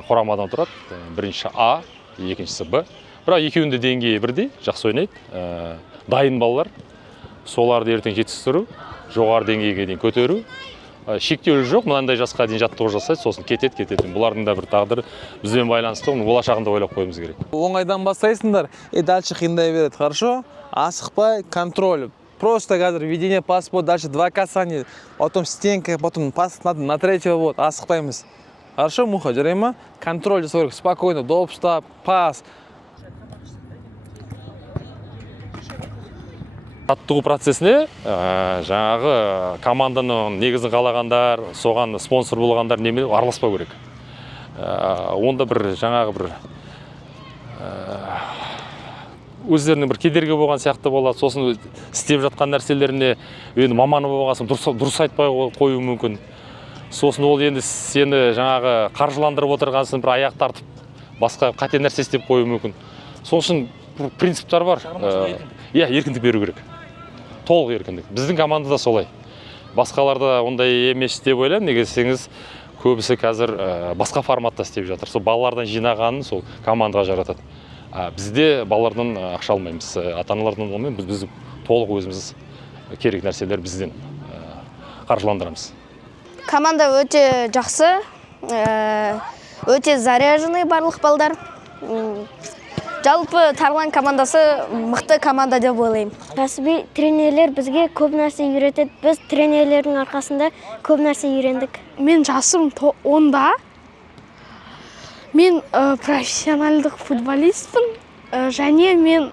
құрамадан тұрады. Біріншісі А, екіншісі Б. Бірақ екеуінде деңгейі бірдей, жақсы ойнайды. Дайын балалар, соларды ертең жетістіру, жоғары деңгейге дейін көтеру. Шектеулі жоқ, мынандай жасқа дейін жаттығу жасайды, сосын кетеді. Бұлардың да бір тағдыры бізбен байланысты, оны болашағында ойлап қоюымыз керек. Оңайдан бастайсыңдар, дальше қиындай береді, хорошо? Асықпай, контроль. просто қазір ведение пас болады, дальше 2 касания, потом стенка, потом пас на третьего болады, асықпаймыз. Хорошо, Муха, жарай ма? Контроль жасау керек, спокойно, доп ұстап, пас. Жаттығу процесіне жаңағы команданың негізін қалағандар, соған спонсор болғандар неме араласпау керек. Онда бір жаңағы бір өздерінің бір кедергі болған сияқты болады. Сосын істеп жатқан нәрселеріне енді маманы болған соң дұрыс айтпай қою мүмкін. Сосын ол енді сені жаңағы қаржыландырып отырғансын бір аяқ тартып басқа қате нәрсе істеп қою мүмкін. Сол үшін принциптер бар. Иә, еркіндік беру керек. Толық еркіндік. Біздің командада солай. Басқаларда ондай емес деп ойлаймын. Неге десеңіз, көбісі қазір басқа форматта істеп жатыр. Сол балалардан жинағанын сол командаға жаратады. Бізде балалардан ақша алмаймыз. Ата-аналардан алмаймыз. Біз толық өзіміз керек нәрселер бізден қаржыландырамыз. Команда өте жақсы, өте заряженный барлық балдар. Жалпы Тарлан командасы мықты команда деп ойлаймын. Кәсіби тренерлер бізге көп нәрсе үйретеді. Біз тренерлердің арқасында көп нәрсе үйрендік. Мен жасым 10-да. Мен профессионалдық футболистпін. Және мен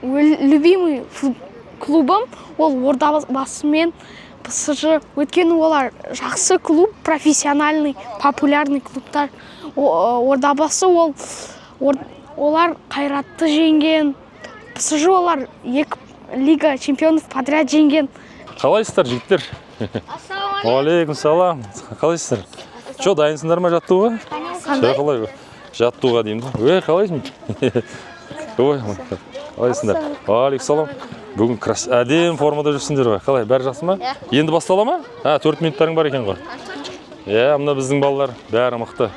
любимый клубым ол Ордабасы мен ПСЖ. Өйткені олар жақсы клуб, профессиональный, популярный клубтар. Ордабасы олар Қайратты жеңген, ПСЖ олар 2 лига чемпионов подряд жеңген. Қалайсыздар, жігіттер? Алейкум салам. Қалайсыздар? Що, дайынсыңдар ма жаттығуға? Қалай? Жаттығуға деймін. Қалайсың? Қалайсыңдар? Алейкум салам. Бүгін әдем формада жүрсіңдер ғой. Қалай, бәрі жақсы ма? Енді бастала ма? 4 минуттарың бар екен ғой. Мына біздің балалар бәрі мықты.